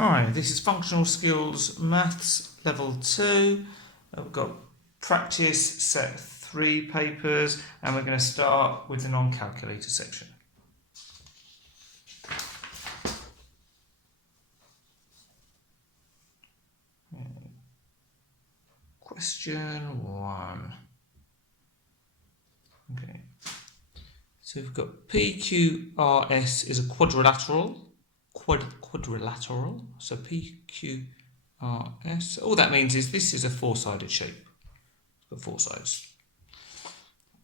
Hi, this is Functional Skills Maths Level 2. We've got practice set 3 papers, and we're going to start with the non-calculator section. Question 1. Okay. So we've got PQRS is a quadrilateral. So PQRS. All that means is this is a four-sided shape. It's got four sides.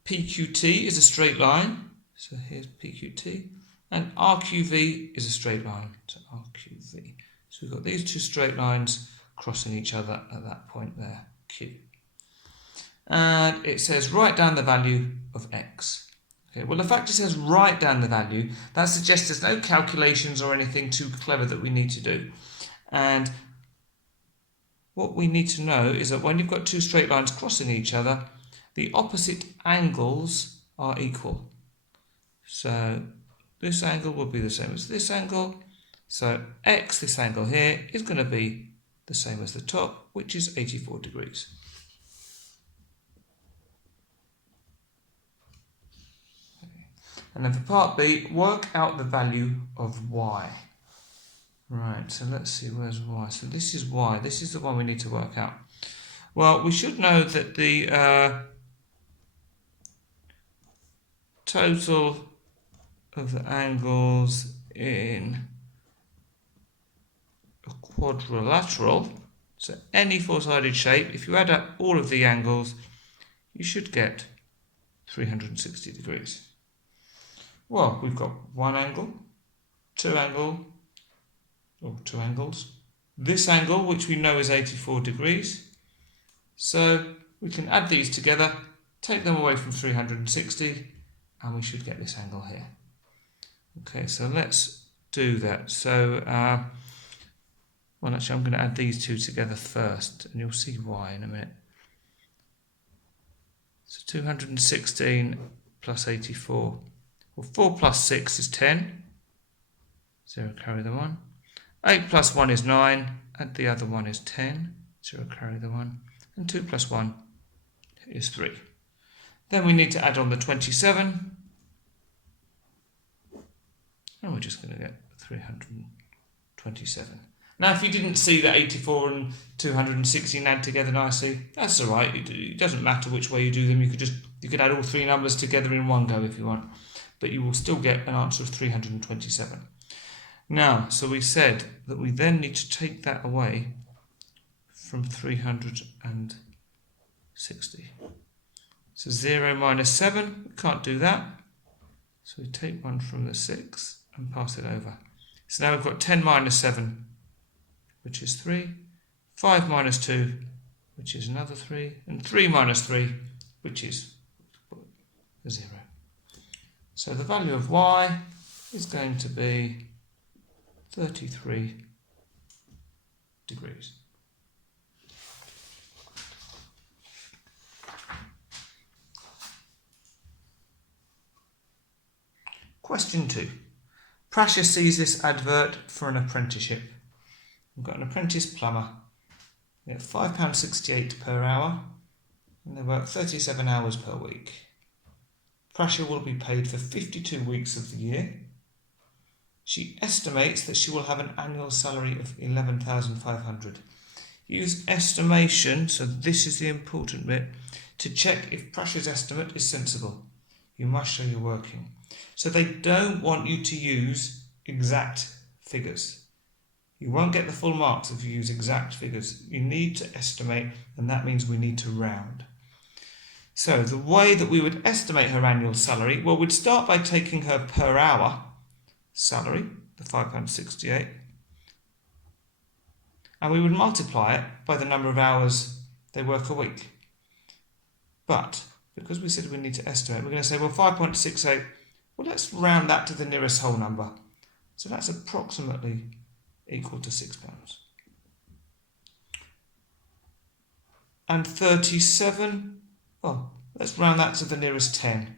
PQT is a straight line. So here's PQT. And RQV is a straight line. So RQV. So we've got these two straight lines crossing each other at that point there, Q. And it says write down the value of X. Okay, well, the fact it says write down the value, that suggests there's no calculations or anything too clever that we need to do. And what we need to know is that when you've got two straight lines crossing each other, the opposite angles are equal. So this angle will be the same as this angle. So X, this angle here, is going to be the same as the top, which is 84 degrees. And then for part B, work out the value of Y. Right, so let's see, where's Y? So this is Y. This is the one we need to work out. Well, we should know that the total of the angles in a quadrilateral, so any four-sided shape, if you add up all of the angles, you should get 360 degrees. Well, we've got one angle, two angles, this angle, which we know is 84 degrees. So we can add these together, take them away from 360, and we should get this angle here. Okay, so let's do that. So, well, actually, I'm going to add these two together first, and you'll see why in a minute. So 216 plus 84. Well, 4 plus 6 is 10. 0, carry the 1. 8 plus 1 is 9. And the other one is 10. 0, carry the 1. And 2 plus 1 is 3. Then we need to add on the 27. And we're just going to get 327. Now, if you didn't see that 84 and 216 add together nicely, that's all right. It doesn't matter which way you do them. You could add all three numbers together in one go if you want. But you will still get an answer of 327. Now, so we said that we then need to take that away from 360. So 0 minus 7, we can't do that. So we take one from the 6 and pass it over. So now we've got 10 minus 7, which is 3. 5 minus 2, which is another 3. And 3 minus 3, which is 0. So the value of Y is going to be 33 degrees. Question 2. Prasha sees this advert for an apprenticeship. We've got an apprentice plumber. They get £5.68 per hour, and they work 37 hours per week. Prasha will be paid for 52 weeks of the year. She estimates that she will have an annual salary of $11,500. Use estimation, so this is the important bit, to check if Prasha's estimate is sensible. You must show your working. So they don't want you to use exact figures. You won't get the full marks if you use exact figures. You need to estimate, and that means we need to round. So the way that we would estimate her annual salary, well, we'd start by taking her per hour salary, the £5.68, and we would multiply it by the number of hours they work a week. But because we said we need to estimate, we're going to say, well, 5.68, well, let's round that to the nearest whole number. So that's approximately equal to £6. And 37, well, let's round that to the nearest 10.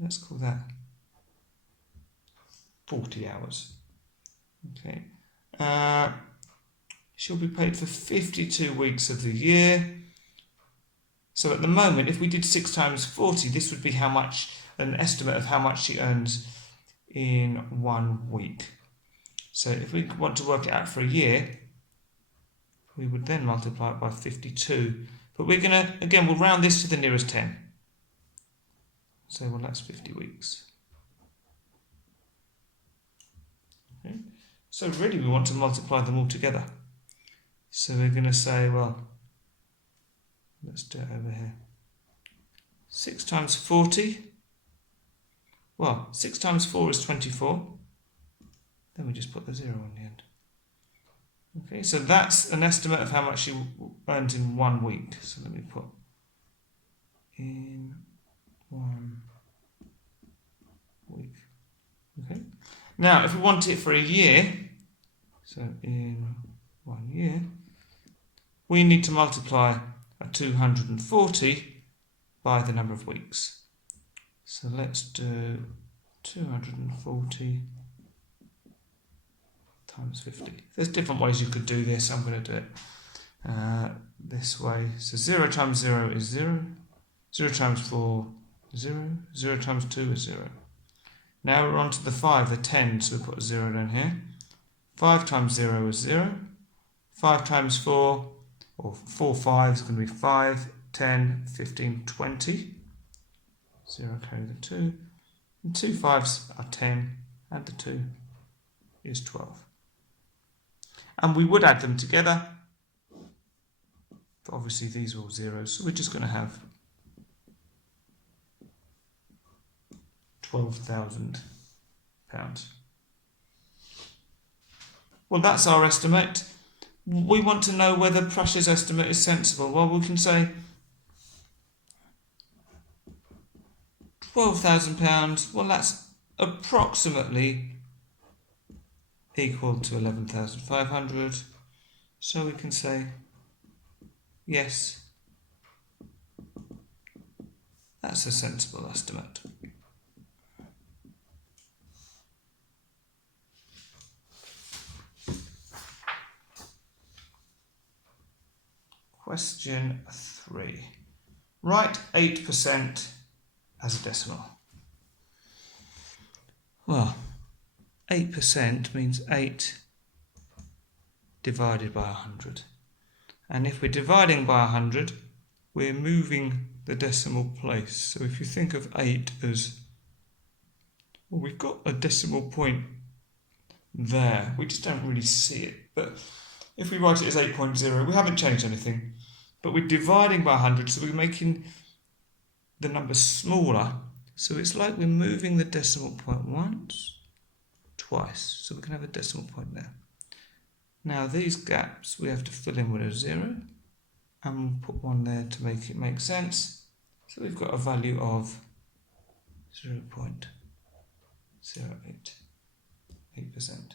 Let's call that 40 hours. Okay. she'll be paid for 52 weeks of the year. So at the moment, if we did 6 times 40, this would be how much, an estimate of how much she earns in 1 week. So if we want to work it out for a year, we would then multiply it by 52. But we're going to, again, we'll round this to the nearest 10. So, well, that's 50 weeks. Okay. So really we want to multiply them all together. So we're going to say, well, let's do it over here. 6 times 40. Well, 6 times 4 is 24. Then we just put the 0 on the end. Okay, so that's an estimate of how much she earned in 1 week. So let me put in 1 week. Okay. Now, if we want it for a year, so in 1 year, we need to multiply a 240 by the number of weeks. So let's do 240 times 50. There's different ways you could do this. I'm going to do it this way. So 0 times 0 is 0. 0 times 4 is 0. 0 times 2 is 0. Now we're on to the 5, the 10, so we put a 0 down here. 5 times 0 is 0. 5 times 4, or 4 5 is going to be 5, 10, 15, 20. 0 carry the 2. And 2 5s are 10, and the 2 is 12. And we would add them together, but obviously these are all zeros, so we're just going to have £12,000. Well, that's our estimate. We want to know whether Prussia's estimate is sensible. Well, we can say £12,000. Well, that's approximately equal to 11,500. So we can say yes, that's a sensible estimate. Question 3. Write 8% as a decimal. Well, 8% means 8 divided by 100. And if we're dividing by 100, we're moving the decimal place. So if you think of 8 as, well, we've got a decimal point there. We just don't really see it. But if we write it as 8.0, we haven't changed anything. But we're dividing by 100, so we're making the number smaller. So it's like we're moving the decimal point once, twice. So we can have a decimal point there. Now these gaps we have to fill in with a 0. And we'll put 1 there to make it make sense. So we've got a value of 0.08%.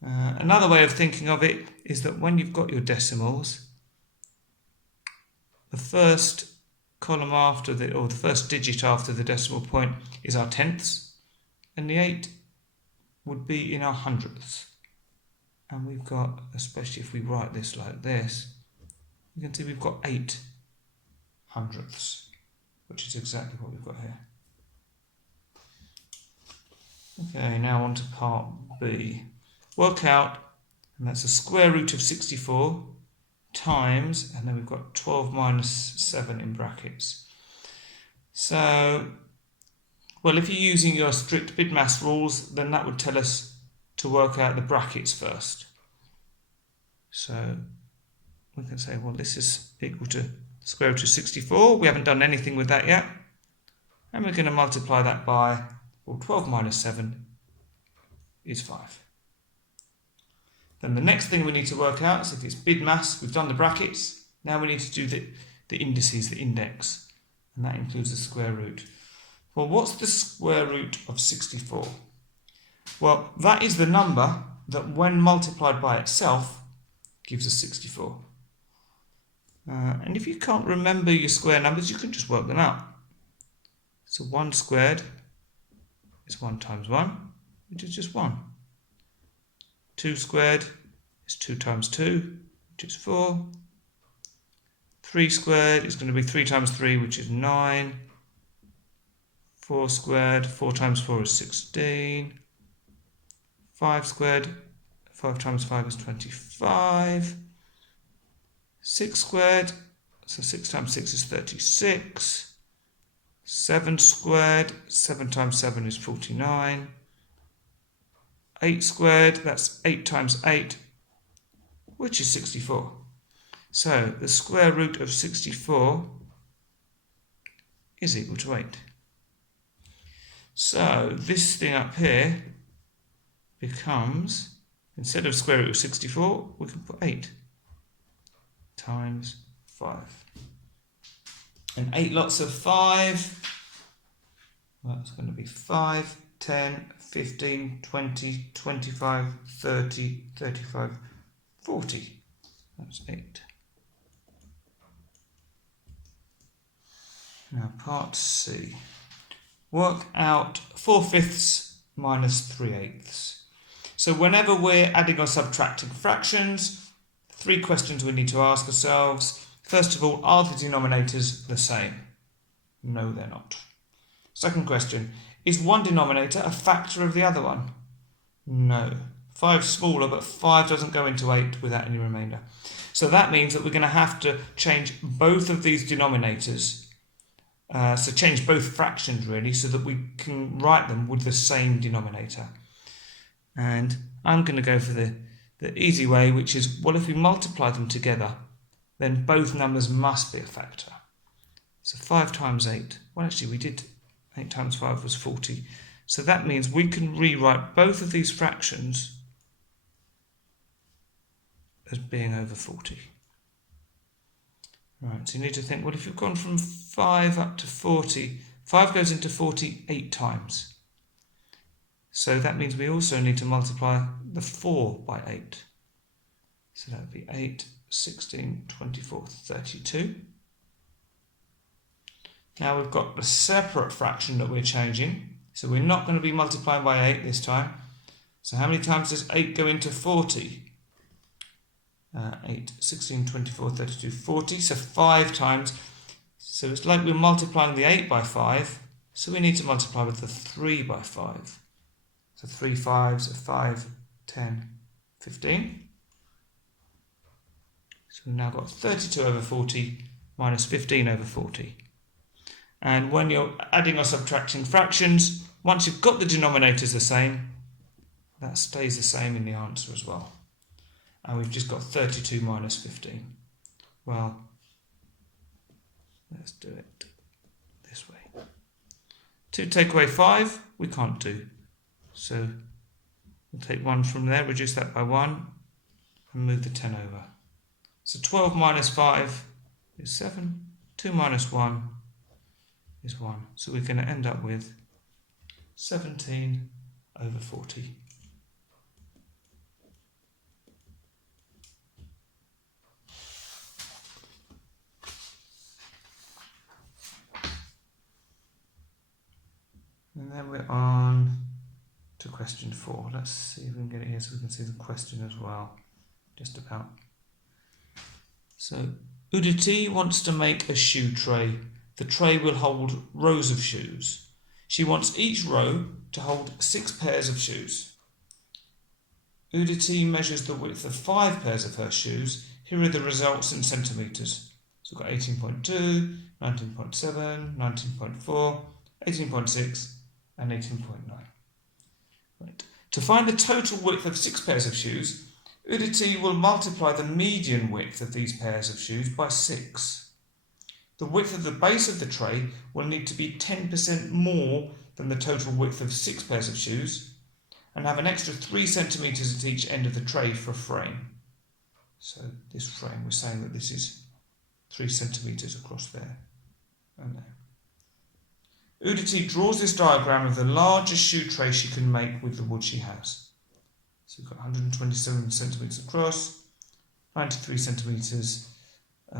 Another way of thinking of it is that when you've got your decimals, the first column after the first digit after the decimal point is our tenths, and the 8 would be in our hundredths. And we've got, especially if we write this like this, you can see we've got 8 hundredths, which is exactly what we've got here. Okay, now on to part B. Work out, and that's the square root of 64 times, and then we've got 12 minus 7 in brackets. So, well, if you're using your strict BidMaths rules, then that would tell us to work out the brackets first. So we can say, well, this is equal to square root of 64. We haven't done anything with that yet. And we're going to multiply that by, well, 12 minus 7 is 5. Then the next thing we need to work out is if it's BidMaths, we've done the brackets. Now we need to do the indices, the index, and that includes the square root. Well, what's the square root of 64? Well, that is the number that when multiplied by itself gives us 64. And if you can't remember your square numbers, you can just work them out. So 1 squared is 1 times 1. which is just 1. 2 squared is 2 times 2, which is 4. 3 squared is going to be 3 times 3, which is 9. 4 squared, 4 times 4 is 16. 5 squared, 5 times 5 is 25. 6 squared, so 6 times 6 is 36. 7 squared, 7 times 7 is 49. 8 squared, that's 8 times 8, which is 64. So the square root of 64 is equal to 8. So this thing up here becomes, instead of square root of 64, we can put 8 times 5. And 8 lots of 5, well, that's going to be 5, 10, 15, 20, 25, 30, 35, 40. That's 8. Now part C. Work out 4/5 minus 3/8. So whenever we're adding or subtracting fractions, 3 questions we need to ask ourselves. First of all, are the denominators the same? No, they're not. Second question, is one denominator a factor of the other one? No. 5 is smaller, but 5 doesn't go into 8 without any remainder. So that means that we're going to have to change both of these denominators. So change both fractions really, so that we can write them with the same denominator. And I'm going to go for the easy way, which is, well, if we multiply them together, then both numbers must be a factor. So 5 times 8, well actually we did, 8 times 5 was 40. So that means we can rewrite both of these fractions as being over 40. Right, so you need to think, well, if you've gone from 5 up to 40, 5 goes into 40 8 times. So that means we also need to multiply the 4 by 8. So that would be 8, 16, 24, 32. Now we've got the separate fraction that we're changing. So we're not going to be multiplying by 8 this time. So how many times does 8 go into 40? 8, 16, 24, 32, 40. So 5 times. So it's like we're multiplying the 8 by 5. So we need to multiply with the 3 by 5. So 3 5s are 5, 10, 15. So we've now got 32 over 40 minus 15 over 40. And when you're adding or subtracting fractions, once you've got the denominators the same, that stays the same in the answer as well. And we've just got 32 minus 15. Well, let's do it this way. 2 take away 5, we can't do. So we'll take 1 from there, reduce that by 1, and move the 10 over. So 12 minus 5 is 7. 2 minus 1 is 1. So we're going to end up with 17 over 40. And then we're on to question 4. Let's see if we can get it here so we can see the question as well. Just about. So, Uditi wants to make a shoe tray. The tray will hold rows of shoes. She wants each row to hold 6 pairs of shoes. Uditi measures the width of 5 pairs of her shoes. Here are the results in centimetres. So we've got 18.2, 19.7, 19.4, 18.6, and 18.9. Right. To find the total width of 6 pairs of shoes, Uditi will multiply the median width of these pairs of shoes by 6. The width of the base of the tray will need to be 10% more than the total width of 6 pairs of shoes, and have an extra 3 centimetres at each end of the tray for a frame. So this frame, we're saying that this is 3 centimetres across there and there. Uditi draws this diagram of the largest shoe tray she can make with the wood she has. So we've got 127 centimetres across, 93 centimetres, we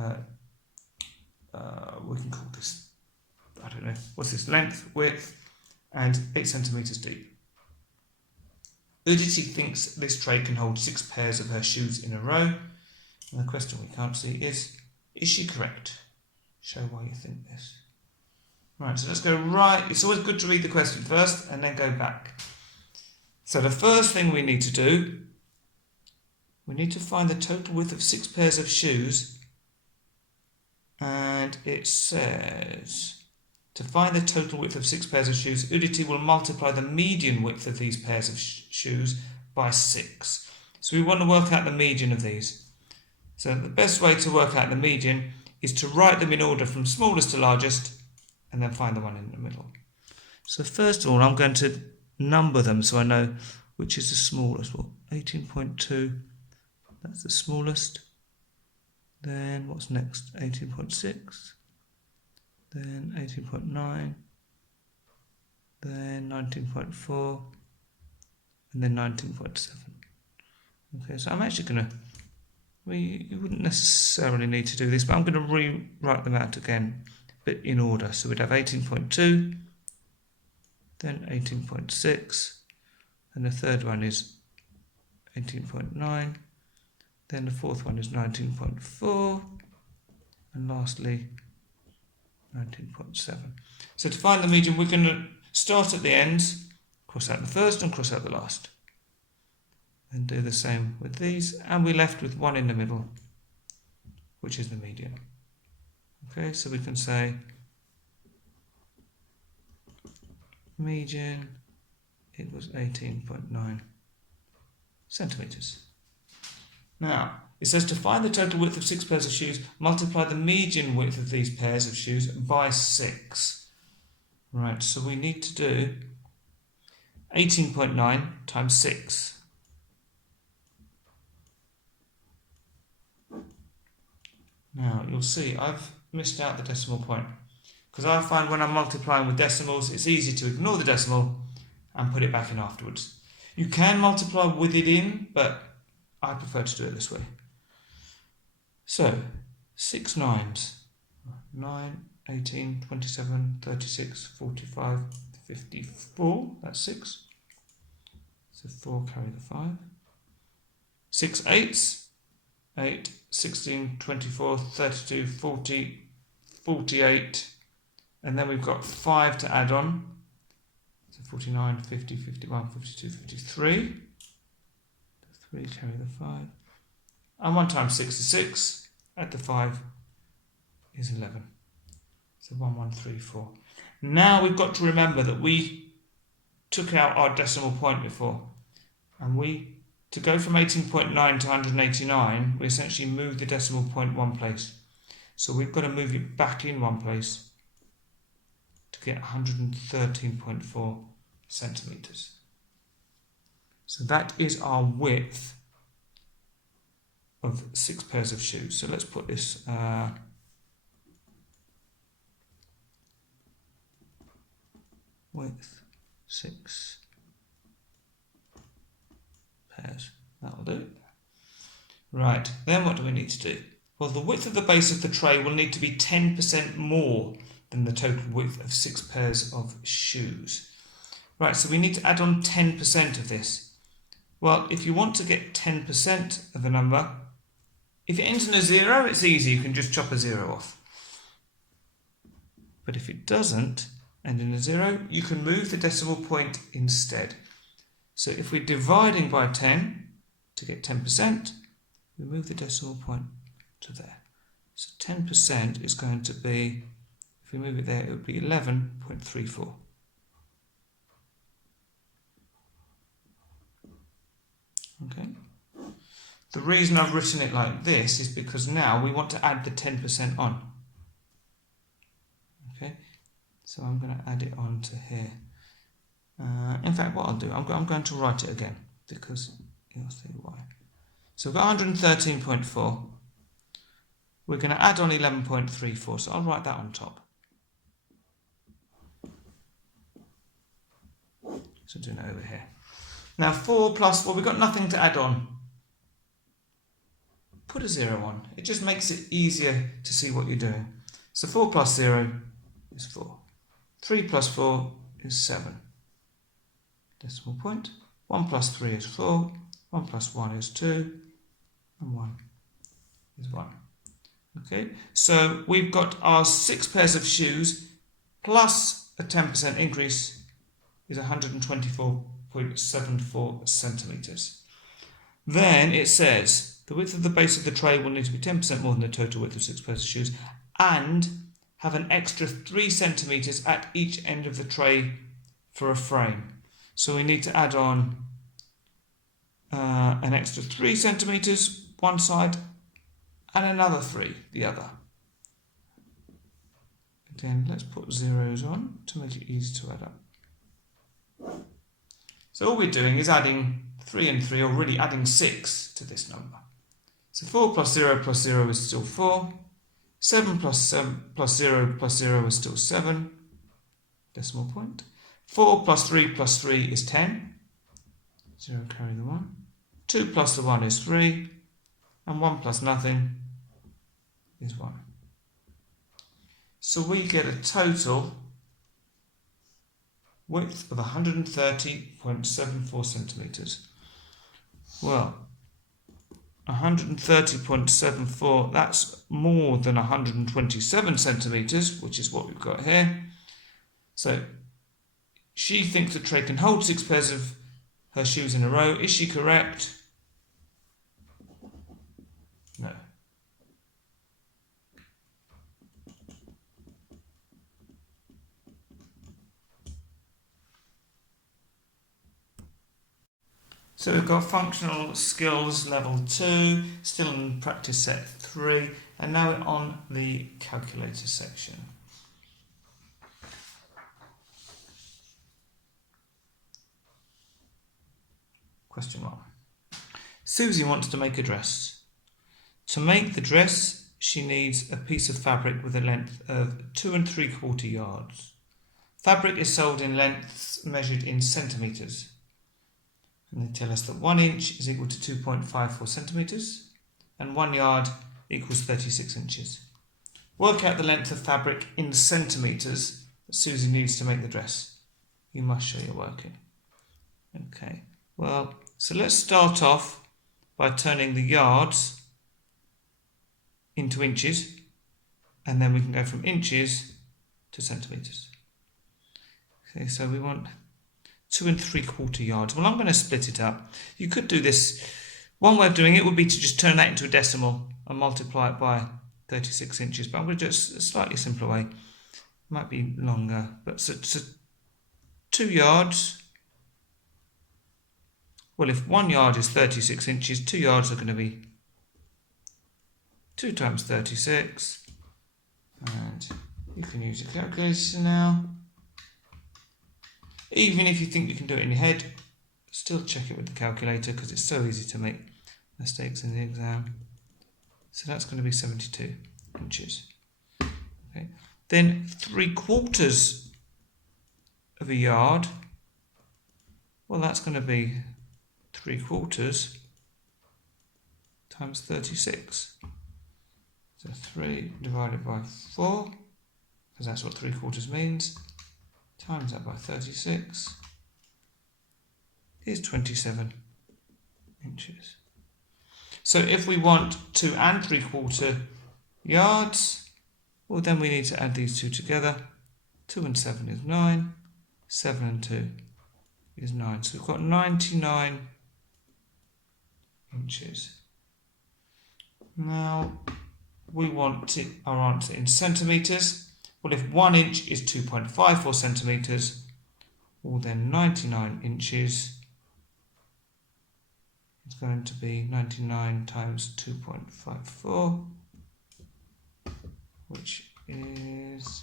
can call this, I don't know, what's this, length, width, and 8 centimetres deep. Udity thinks this tray can hold 6 pairs of her shoes in a row. And the question we can't see is she correct? Show why you think this. Right, so let's go right. It's always good to read the question first and then go back. So the first thing we need to do, we need to find the total width of 6 pairs of shoes. And it says, to find the total width of 6 pairs of shoes, Udity will multiply the median width of these pairs of shoes by 6. So we want to work out the median of these. So the best way to work out the median is to write them in order from smallest to largest and then find the one in the middle. So first of all, I'm going to number them so I know which is the smallest. Well, 18.2, that's the smallest. Then what's next? 18.6. Then 18.9. Then 19.4. And then 19.7. Okay, so I'm actually going to... you wouldn't necessarily need to do this, but I'm going to rewrite them out again, but in order. So we'd have 18.2, then 18.6, and the third one is 18.9, then the fourth one is 19.4, and lastly 19.7. So to find the median, we're going to start at the ends, cross out the first and cross out the last. And do the same with these, and we're left with one in the middle, which is the median. Okay, so we can say median, it was 18.9 centimetres. Now, it says to find the total width of 6 pairs of shoes, multiply the median width of these pairs of shoes by 6. Right, so we need to do 18.9 times 6. Now, you'll see I've missed out the decimal point, because I find when I'm multiplying with decimals, it's easy to ignore the decimal and put it back in afterwards. You can multiply with it in, but I prefer to do it this way. So, 6 nines, 9, 18, 27, 36, 45, 54, that's 6. So 4 carry the 5. 6 eights, 8, 16, 24, 32, 40, 48, and then we've got 5 to add on. So 49, 50, 51, 52, 53. 3 carry the 5. And 1 times 6 is 6. Add the 5 is 11. So 1, 1, 3, 4. Now we've got to remember that we took out our decimal point before. And to go from 18.9 to 189, we essentially moved the decimal point one place. So we've got to move it back in one place to get 113.4 centimetres. So that is our width of 6 pairs of shoes. So let's put this width 6 pairs. That'll do. Right, then what do we need to do? Well, the width of the base of the tray will need to be 10% more than the total width of 6 pairs of shoes. Right, so we need to add on 10% of this. Well, if you want to get 10% of a number, if it ends in a 0, it's easy, you can just chop a 0 off. But if it doesn't end in a 0, you can move the decimal point instead. So if we're dividing by 10 to get 10%, we move the decimal point to there. So 10% is going to be, if we move it there, it would be 11.34. Okay. The reason I've written it like this is because now we want to add the 10% on. Okay, so I'm going to add it on to here. In fact, what I'll do, I'm going to write it again because you'll see why. So we've got 113.4. We're going to add on 11.34, so I'll write that on top. So doing it over here. Now 4 plus 4, we've got nothing to add on. Put a 0 on. It just makes it easier to see what you're doing. So 4 plus 0 is 4. 3 plus 4 is 7. Decimal point. 1 plus 3 is 4, 1 plus 1 is 2, and 1 is 1. Okay, so we've got our 6 pairs of shoes plus a 10% increase is 124.74 centimetres. Then it says the width of the base of the tray will need to be 10% more than the total width of 6 pairs of shoes and have an extra 3 centimetres at each end of the tray for a frame. So we need to add on an extra 3 centimetres one side and another 3 the other. Then let's put zeros on to make it easy to add up. So all we're doing is adding 3 and 3, or really adding 6 to this number. So 4 plus 0 plus 0 is still 4. 7 plus 0 plus 0 is still 7. Decimal point. 4 plus 3 is 10. 0 carry the 1. 2 plus the 1 is 3. And 1 plus nothing is 1. So we get a total width of 130.74 centimetres. Well, 130.74, that's more than 127 centimetres, which is what we've got here. So she thinks the tray can hold 6 pairs of her shoes in a row. Is she correct? No. So we've got functional skills level 2, still in practice set 3, and now we're on the calculator section. Question 1. Susie wants to make a dress. To make the dress, she needs a piece of fabric with a length of 2 3/4 yards. Fabric is sold in lengths measured in centimetres. And they tell us that 1 inch is equal to 2.54 centimetres and 1 yard equals 36 inches. Work out the length of fabric in centimetres that Susie needs to make the dress. You must show your working. Okay, well, so let's start off by turning the yards into inches, and then we can go from inches to centimetres. Okay, so we want 2 3/4 yards. Well, I'm going to split it up. You could do this. One way of doing it would be to just turn that into a decimal and multiply it by 36 inches. But I'm going to do it a slightly simpler way. Might be longer. But so 2 yards. Well, if 1 yard is 36 inches, 2 yards are going to be 2 times 36. And you can use a calculator now. Even if you think you can do it in your head, still check it with the calculator because it's so easy to make mistakes in the exam. So that's going to be 72 inches. Okay. Then 3/4 of a yard. Well, that's going to be 3/4 times 36. So 3 divided by 4, because that's what 3/4 means. Times that by 36 is 27 inches. So if we want 2 3/4 yards, well, then we need to add these two together. 2 and 7 is 9, 7 and 2 is 9. So we've got 99 inches. Now we want our answer in centimetres. Well, if 1 inch is 2.54 centimetres, well then 99 inches is going to be 99 times 2.54, which is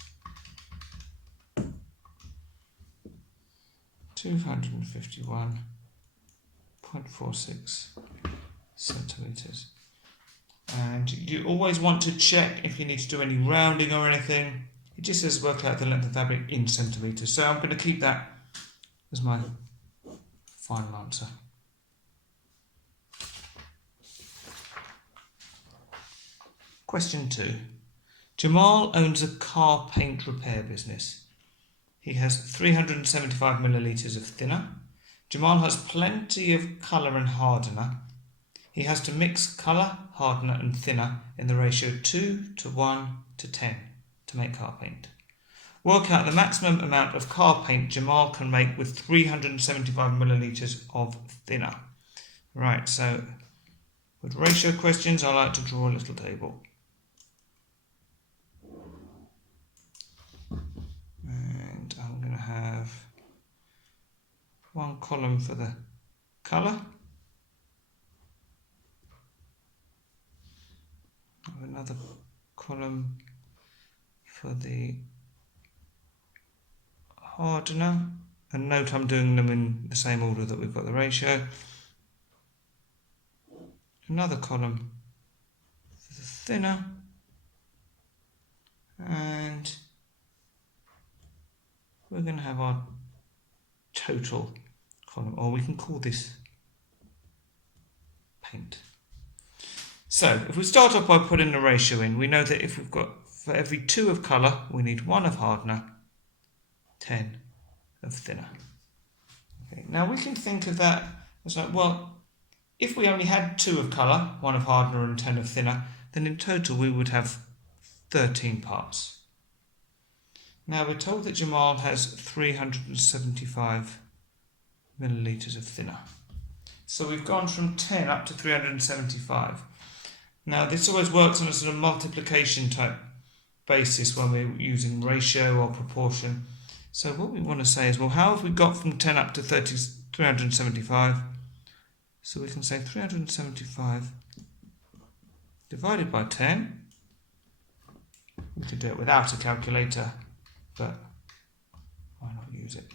251.46 centimetres. And you always want to check if you need to do any rounding or anything. It just says work out the length of fabric in centimetres. So I'm going to keep that as my final answer. Question 2. Jamal owns a car paint repair business. He has 375 millilitres of thinner, Jamal has plenty of colour and hardener. He has to mix colour, hardener and thinner in the ratio 2 to 1 to 10 to make car paint. Work out the maximum amount of car paint Jamal can make with 375 millilitres of thinner. Right, so with ratio questions, I like to draw a little table. And I'm going to have one column for the colour, another column for the hardener, and note I'm doing them in the same order that we've got the ratio. Another column for the thinner, and we're going to have our total column, or we can call this paint. So if we start off by putting the ratio in, we know that if we've got for every 2 of colour, we need 1 of hardener, 10 of thinner. Okay, now we can think of that as like, well, if we only had 2 of colour, 1 of hardener and 10 of thinner, then in total we would have 13 parts. Now we're told that Jamal has 375 millilitres of thinner. So we've gone from 10 up to 375. Now this always works on a sort of multiplication type basis when we're using ratio or proportion. So what we want to say is, well, how have we got from 10 up to 375? So we can say 375 divided by 10. We could do it without a calculator, but why not use it?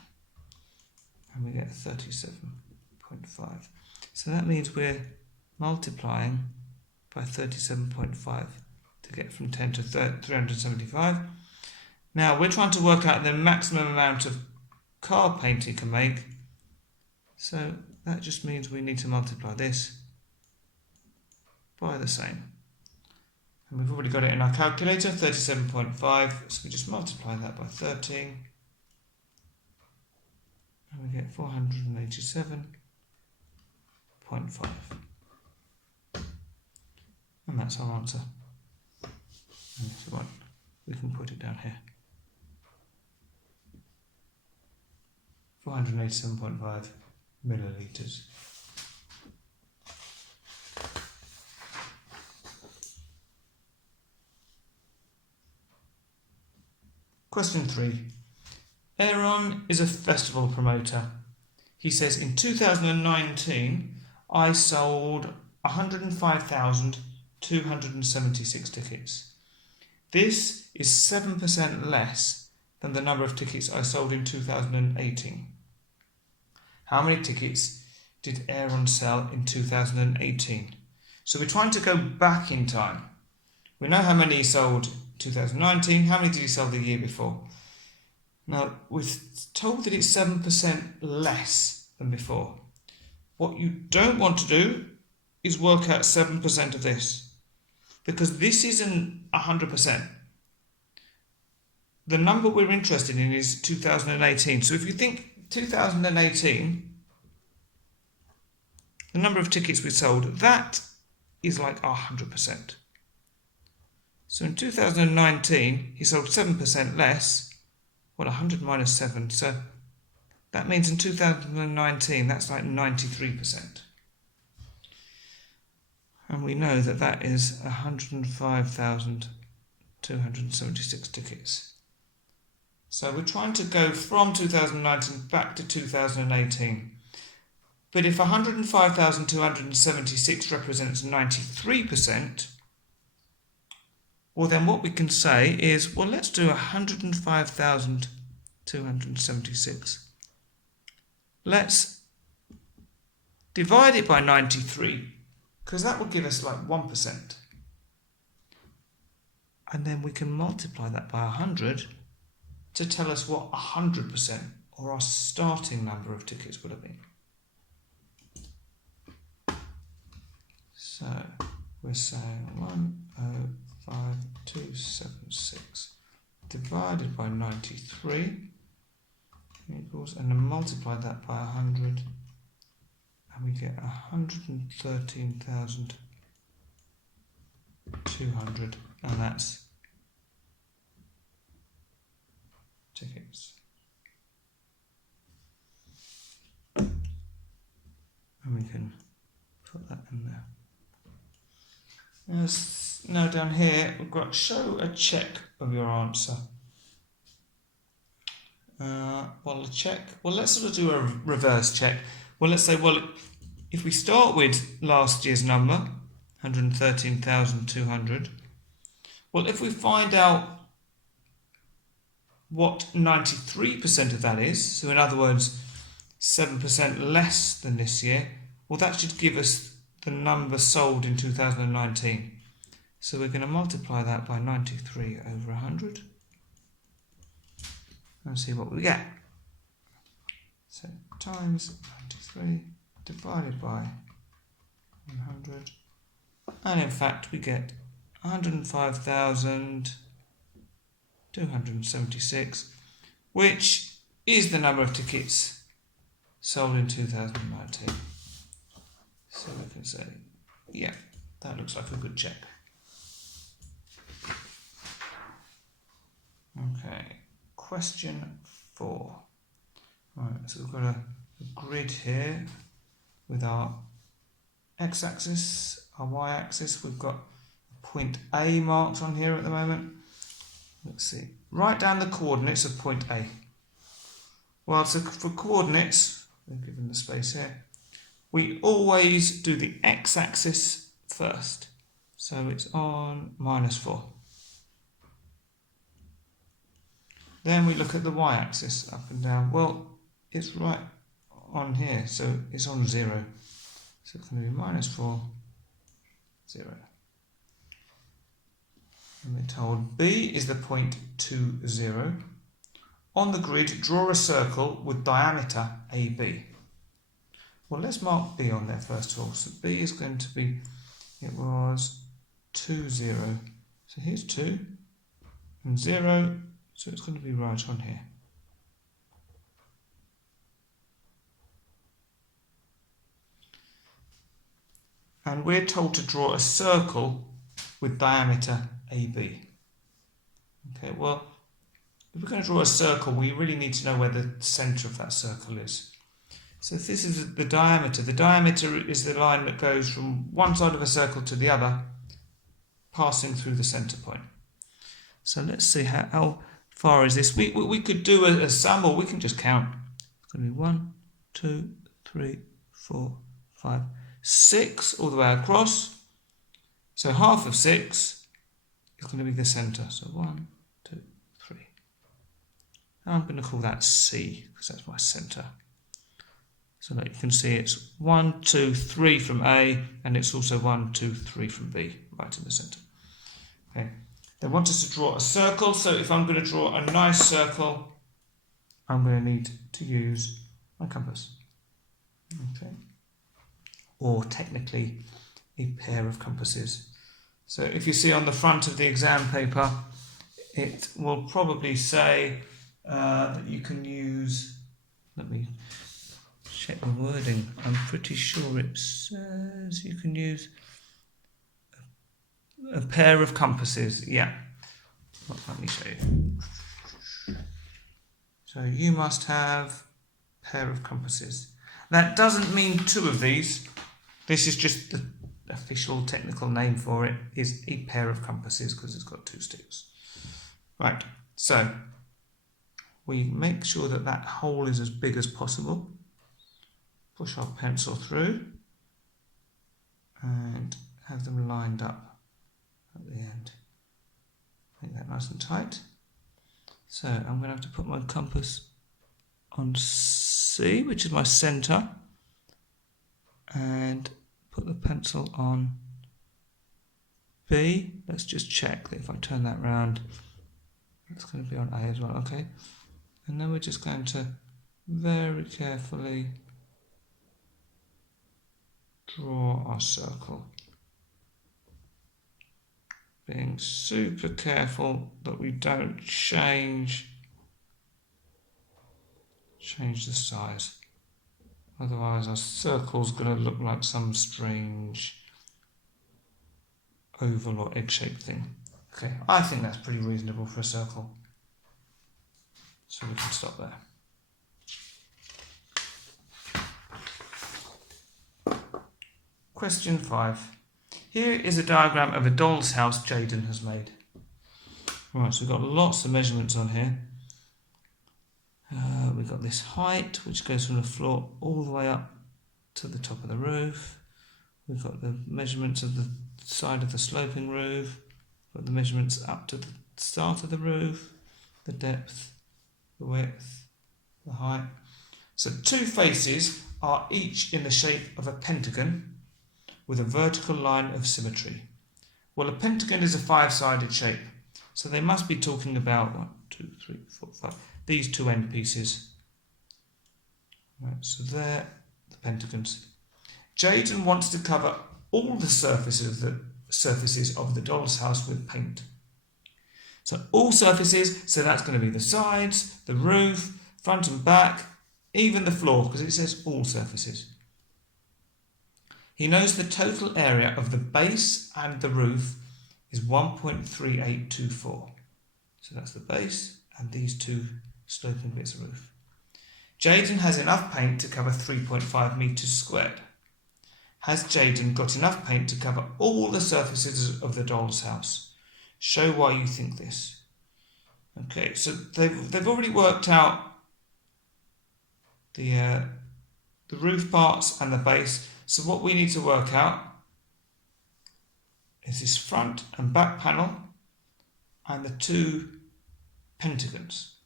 And we get 37.5. So that means we're multiplying by 37.5 to get from 10 to 375. Now we're trying to work out the maximum amount of car paint he can make. So that just means we need to multiply this by the same. And we've already got it in our calculator, 37.5. So we just multiply that by 13. And we get 487.5. And that's our answer. So we can put it down here. 487.5 millilitres. Question 3. Aaron is a festival promoter. He says, in 2019, I sold 105,276 tickets. This is 7% less than the number of tickets I sold in 2018. How many tickets did Aaron sell in 2018? So we're trying to go back in time. We know how many he sold in 2019. How many did he sell the year before? Now, we're told that it's 7% less than before. What you don't want to do is work out 7% of this, because this isn't 100%. The number we're interested in is 2018. So if you think 2018, the number of tickets we sold, that is like 100%. So in 2019, he sold 7% less. Well, 100 minus 7. So that means in 2019, that's like 93%. And we know that that is 105,276 tickets. So we're trying to go from 2019 back to 2018. But if 105,276 represents 93%, well then what we can say is, well, let's do 105,276. Let's divide it by 93, because that will give us like 1%. And then we can multiply that by 100 to tell us what 100% or our starting number of tickets would have been. So we're saying 105,276 divided by 93 equals, and then multiply that by 100 and we get 113,200, and that's tickets. And we can put that in there. Now down here we've got show a check of your answer. Well, a check. Well, let's sort of do a reverse check. Well, let's say, well, if we start with last year's number, 113,200. Well, if we find out what 93% of that is, so in other words, 7% less than this year, well, that should give us the number sold in 2019. So we're going to multiply that by 93 over 100 and see what we get. So times 93 divided by 100, and in fact we get 105,276, which is the number of tickets sold in 2019. So we can say, yeah, that looks like a good check. Okay, question 4. Right, so we've got a grid here with our x-axis, our y-axis. We've got point A marked on here at the moment. Let's see. Write down the coordinates of point A. Well, so for coordinates, we've given the space here, we always do the x-axis first. So it's on -4. Then we look at the y-axis, up and down. Well, it's right on here, so it's on 0. So it's going to be -4, 0. And we're told B is the point 2, 0. On the grid, draw a circle with diameter AB. Well, let's mark B on there first of all. So B is going to be, it was 2, 0. So here's 2 and 0. So it's going to be right on here. And we're told to draw a circle with diameter AB. Okay, well, if we're going to draw a circle, we really need to know where the centre of that circle is. So if this is the diameter is the line that goes from one side of a circle to the other, passing through the centre point. So let's see how far is this. We could do a sum, or we can just count. It's going to be 1, 2, 3, 4, 5, 6 all the way across. So half of 6 is going to be the centre. So 1, 2, 3. And I'm going to call that C because that's my centre. So that you can see it's 1, 2, 3 from A, and it's also 1, 2, 3 from B, right in the centre. Okay. They want us to draw a circle, so if I'm going to draw a nice circle, I'm going to need to use my compass. Okay. Or technically, a pair of compasses. So if you see on the front of the exam paper, it will probably say that you can use, let me check the wording, I'm pretty sure it says you can use a pair of compasses, yeah. Well, let me show you. So you must have a pair of compasses. That doesn't mean 2 of these. This is just the official technical name for it, is a pair of compasses because it's got 2 sticks. Right, so we make sure that that hole is as big as possible. Push our pencil through and have them lined up at the end. Make that nice and tight. So I'm going to have to put my compass on C, which is my centre, and put the pencil on B. Let's just check that if I turn that round, it's going to be on A as well, okay? And then we're just going to very carefully draw our circle. Being super careful that we don't change the size Otherwise our circle's going to look like some strange oval or egg-shaped thing. Okay, I think that's pretty reasonable for a circle. So we can stop there. Question 5. Here is a diagram of a doll's house Jayden has made. Right, so we've got lots of measurements on here. We've got this height, which goes from the floor all the way up to the top of the roof. We've got the measurements of the side of the sloping roof. We've got the measurements up to the start of the roof, the depth, the width, the height. So 2 faces are each in the shape of a pentagon with a vertical line of symmetry. Well, a pentagon is a 5-sided shape, so they must be talking about 1, 2, 3, 4, 5. These 2 end pieces. Right, so they're the pentagons. Jayden wants to cover all the surfaces of the doll's house with paint. So all surfaces, so that's going to be the sides, the roof, front and back, even the floor, because it says all surfaces. He knows the total area of the base and the roof is 1.3824. So that's the base and these 2 sloping bits of roof. Jayden has enough paint to cover 3.5 metres squared. Has Jayden got enough paint to cover all the surfaces of the doll's house? Show why you think this. Okay, so they've already worked out the roof parts and the base. So what we need to work out is this front and back panel and the 2 pentagons.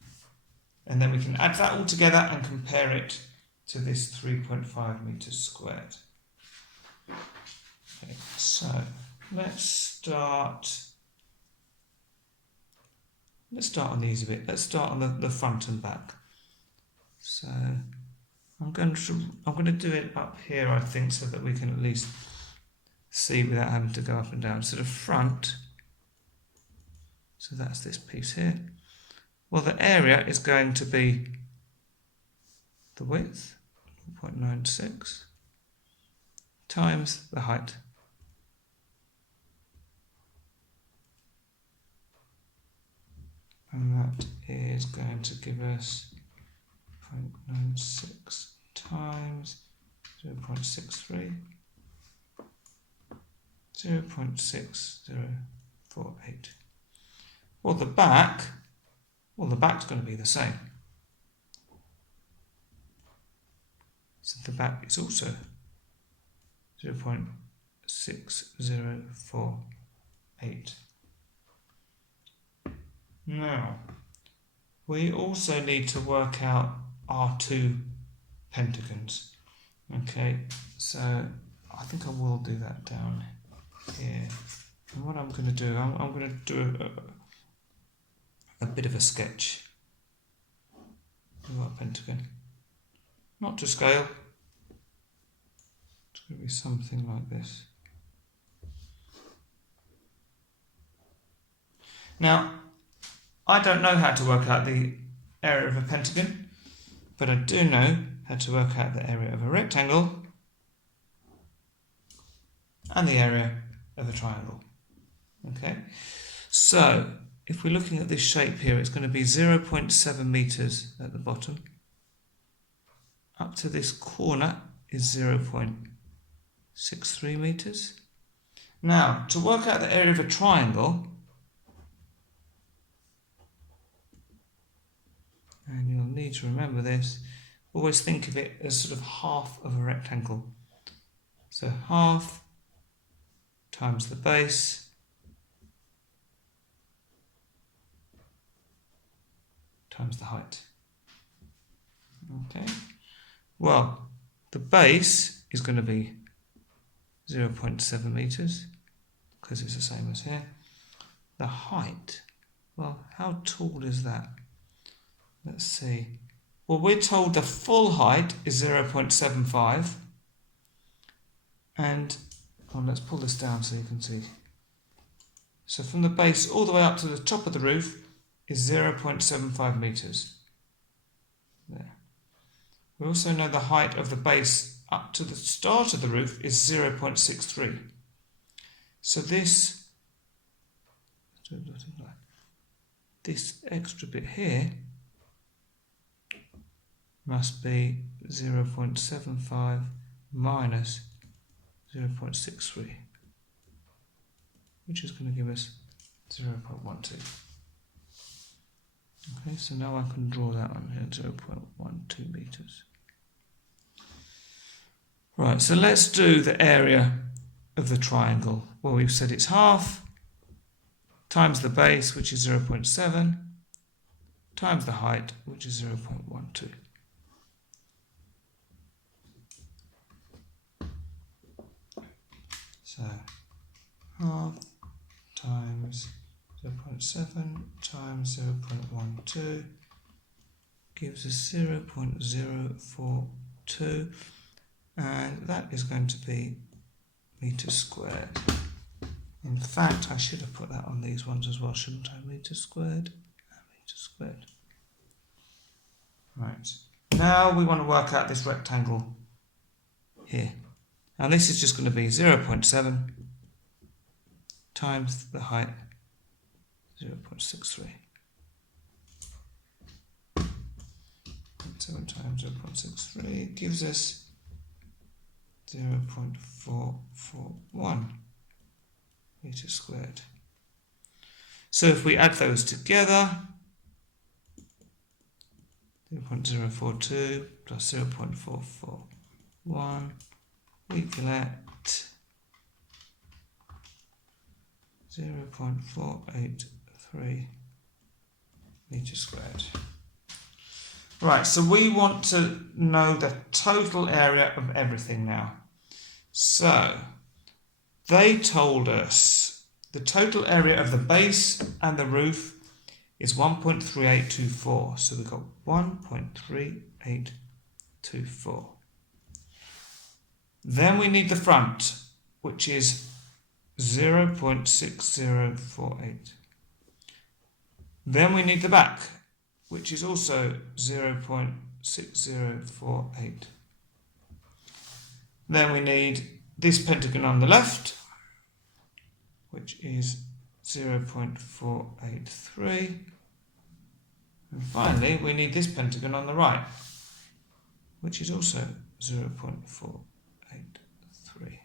And then we can add that all together and compare it to this 3.5 metres squared. Okay, so let's start on the easy bit. Let's start on the front and back. So I'm going to do it up here, I think, so that we can at least see without having to go up and down. So the front, so that's this piece here. Well, the area is going to be the width, 0.96, times the height. And that is going to give us 0.96 times 0.63, 0.6048. Well, the back's going to be the same. So the back is also 0.6048. Now, we also need to work out our 2 pentagons. Okay, so I think I will do that down here. And what I'm going to do, I'm going to do a bit of a sketch of our pentagon. Not to scale. It's going to be something like this. Now, I don't know how to work out the area of a pentagon, but I do know how to work out the area of a rectangle and the area of a triangle. Okay, so if we're looking at this shape here, it's going to be 0.7 metres at the bottom. Up to this corner is 0.63 metres. Now, to work out the area of a triangle, and you'll need to remember this, always think of it as sort of half of a rectangle. So half times the base times the height. Okay, well, the base is going to be 0.7 metres because it's the same as here. The height, well, how tall is that? Let's see. Well, we're told the full height is 0.75. And let's pull this down so you can see. So from the base all the way up to the top of the roof is 0.75 metres. There. We also know the height of the base up to the start of the roof is 0.63. So this extra bit here must be 0.75 minus 0.63, which is going to give us 0.12. Okay, so now I can draw that on here, 0.12 meters. Right, so let's do the area of the triangle. Well, we've said it's half times the base, which is 0.7, times the height, which is 0.12. So half times 0.7 times 0.12 gives us 0.042, and that is going to be meters squared. In fact, I should have put that on these ones as well, shouldn't I? Meters squared and meters squared. Right. Now we want to work out this rectangle here. And this is just going to be 0.7 times the height, 0.63. 7 times 0.63 gives us 0.441 meters squared. So if we add those together, 0.042 plus 0.441, we get 0.483 meters squared. Right, so we want to know the total area of everything now. So they told us the total area of the base and the roof is 1.3824. So we've got 1.3824. Then we need the front, which is 0.6048. Then we need the back, which is also 0.6048. Then we need this pentagon on the left, which is 0.483. And finally, we need this pentagon on the right, which is also 0.483.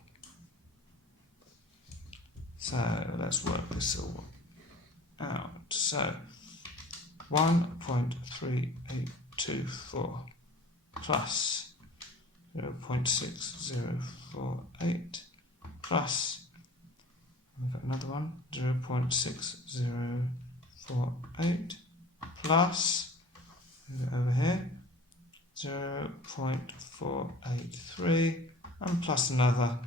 So let's work this all out. So 1.3824 plus 0.6048 plus, we've got another one, 0.6048 plus, move it over here, 0.483 and plus another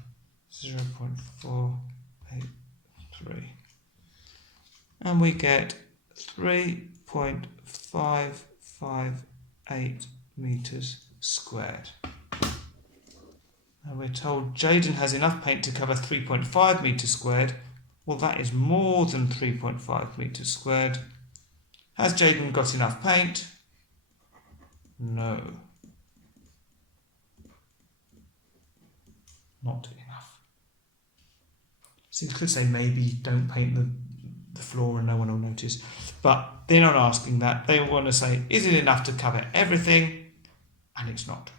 0.483. And we get 3.558 meters squared. And we're told Jaden has enough paint to cover 3.5 meters squared. Well, that is more than 3.5 meters squared. Has Jaden got enough paint? No. Not enough. So you could say maybe don't paint the floor and no one will notice. But they're not asking that. They want to say, is it enough to cover everything? And it's not.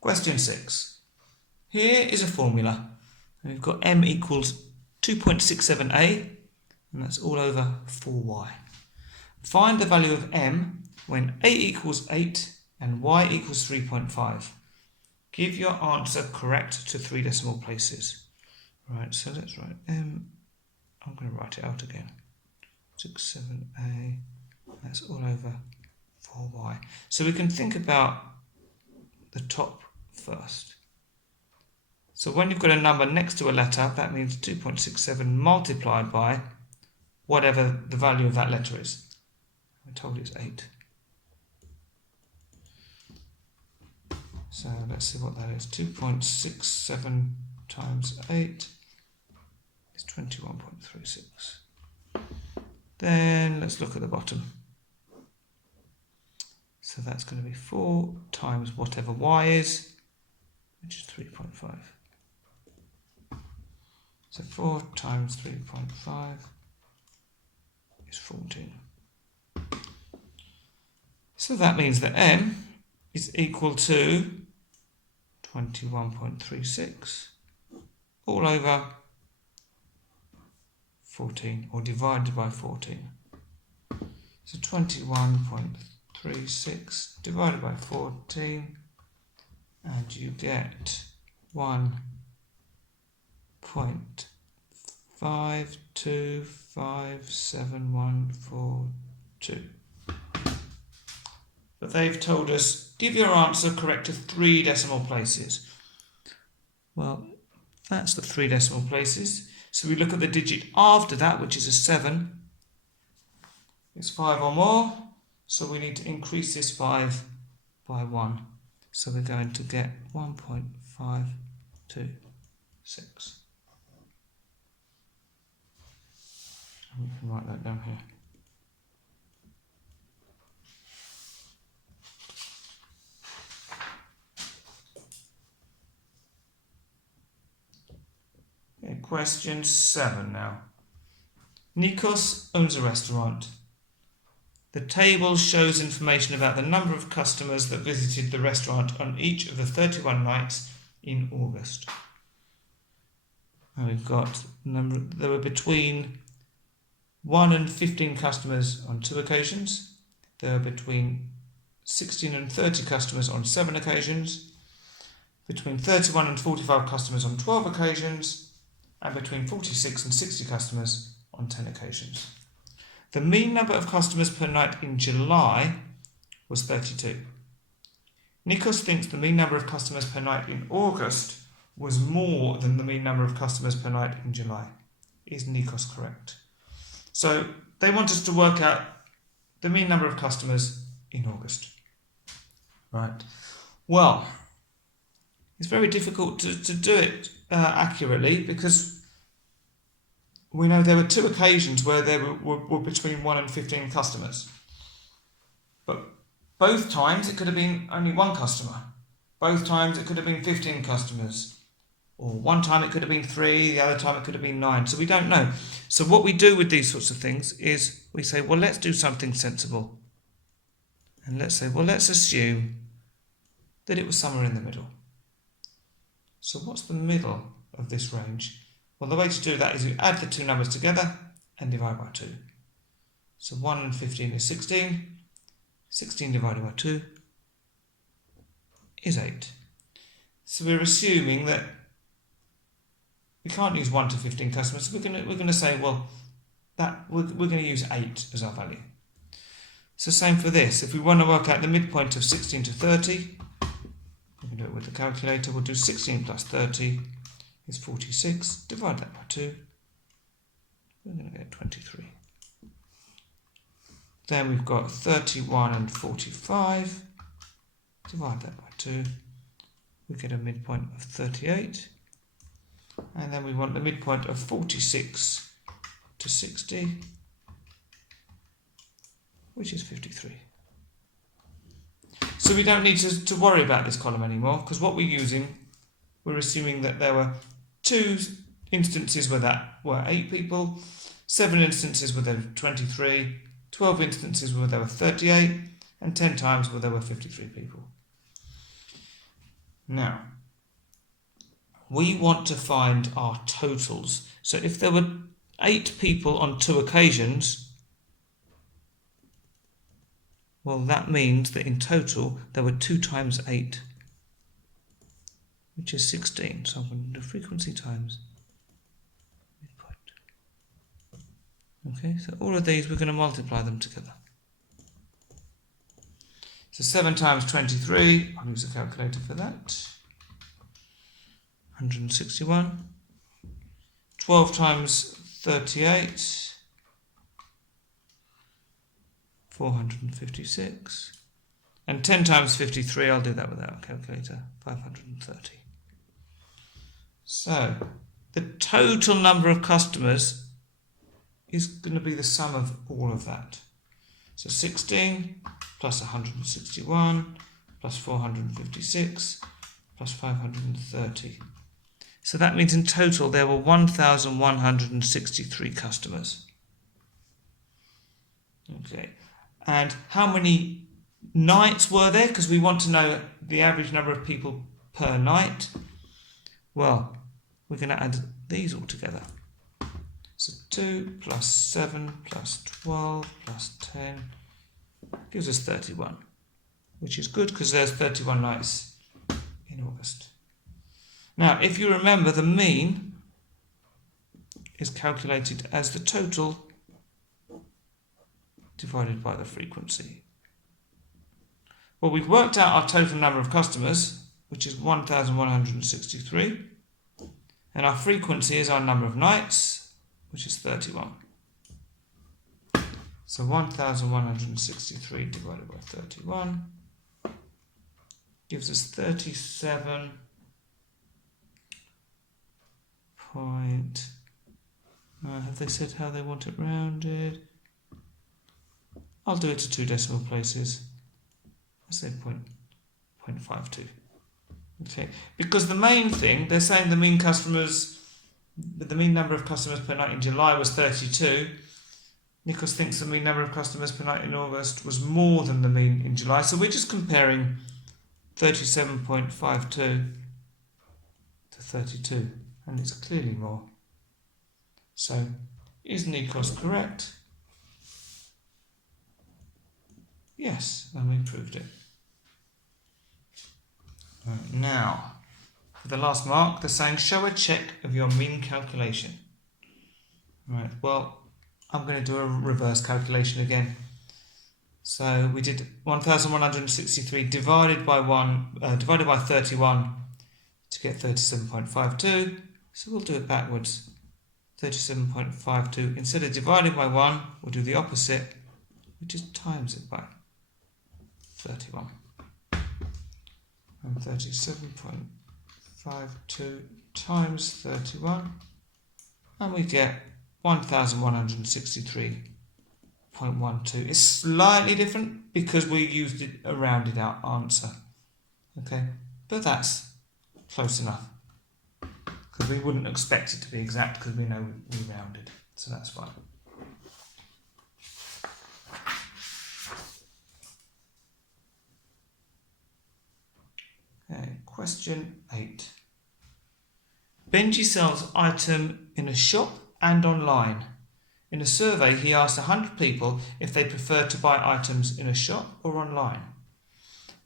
Question 6. Here is a formula. And we've got m equals 2.67a, and that's all over 4y. Find the value of m when a equals 8 and y equals 3.5. Give your answer correct to 3 decimal places. Right, so let's write m. I'm going to write it out again. 67a, that's all over 4y. So we can think about the top first. So when you've got a number next to a letter, that means 2.67 multiplied by whatever the value of that letter is. I told you it's 8. So let's see what that is. 2.67 times 8 is 21.36. Then let's look at the bottom. So that's going to be 4 times whatever y is, which is 3.5. So 4 times 3.5 is 14. So that means that m is equal to 21.36 all over 14, or divided by 14. So 21.36 divided by 14, and you get 1.525714.2. But they've told us, give your answer correct to 3 decimal places. Well, that's the 3 decimal places. So we look at the digit after that, which is a 7. It's 5 or more, so we need to increase this 5 by 1. So we're going to get 1.526. We can write that down here. Okay, question 7 now. Nikos owns a restaurant. The table shows information about the number of customers that visited the restaurant on each of the 31 nights in August. And we've got there were between 1 and 15 customers on 2 occasions. There were between 16 and 30 customers on 7 occasions. Between 31 and 45 customers on 12 occasions. And between 46 and 60 customers on 10 occasions. The mean number of customers per night in July was 32. Nikos thinks the mean number of customers per night in August was more than the mean number of customers per night in July. Is Nikos correct? So they want us to work out the mean number of customers in August. Right. Well, it's very difficult to do it accurately, because we know there were 2 occasions where there were between 1 and 15 customers. But both times it could have been only 1 customer. Both times it could have been 15 customers. Or one time it could have been 3, the other time it could have been 9. So we don't know. So what we do with these sorts of things is we say, well, let's do something sensible. And let's say, well, let's assume that it was somewhere in the middle. So what's the middle of this range? Well, the way to do that is you add the 2 numbers together and divide by 2. So 1 and 15 is 16. 16 divided by 2 is 8. So we're assuming that we can't use 1 to 15 customers. So we're going to say, well, that we're going to use 8 as our value. So same for this. If we want to work out the midpoint of 16 to 30, we can do it with the calculator. We'll do 16 plus 30 is 46. Divide that by 2. We're going to get 23. Then we've got 31 and 45. Divide that by 2. We get a midpoint of 38. And then we want the midpoint of 46 to 60, which is 53. So we don't need to worry about this column anymore, because what we're using, we're assuming that there were 2 instances where that were 8 people, 7 instances where there were 23, 12 instances where there were 38, and 10 times where there were 53 people. Now, we want to find our totals. So if there were 8 people on 2 occasions, well, that means that in total there were 2 times 8, which is 16. So I'm going to do frequency times midpoint. Okay, so all of these we're going to multiply them together. So 7 times 23, I'll use a calculator for that. 161. 12 times 38, 456. And 10 times 53, I'll do that without a calculator, 530. So the total number of customers is going to be the sum of all of that. So 16 plus 161 plus 456 plus 530. So that means in total there were 1,163 customers. Okay, and how many nights were there? Because we want to know the average number of people per night. Well, we're going to add these all together. So 2 plus 7 plus 12 plus 10 gives us 31, which is good because there's 31 nights in August. Now, if you remember, the mean is calculated as the total divided by the frequency. Well, we've worked out our total number of customers, which is 1,163, and our frequency is our number of nights, which is 31. So 1,163 divided by 31 gives us 37 point. Have they said how they want it rounded? I'll do it to 2 decimal places. Let's say 0.52. Okay, because the main thing, they're saying the mean number of customers per night in July was 32. Nikos thinks the mean number of customers per night in August was more than the mean in July. So we're just comparing 37.52 to 32, and it's clearly more. So, is Nikos correct? Yes, and we proved it. Right, now, for the last mark, they're saying show a check of your mean calculation. Right, well, I'm going to do a reverse calculation again. So we did 1,163 divided by 31 to get 37.52. So we'll do it backwards. 37.52. Instead of dividing by 1, we'll do the opposite, which is times it by 31. And 37.52 times 31, and we get 1,163.12. It's slightly different because we used a rounded out answer. Okay, but that's close enough because we wouldn't expect it to be exact because we know we rounded, so that's fine. Okay, question 8. Benji sells item in a shop and online. In a survey, he asked 100 people if they prefer to buy items in a shop or online,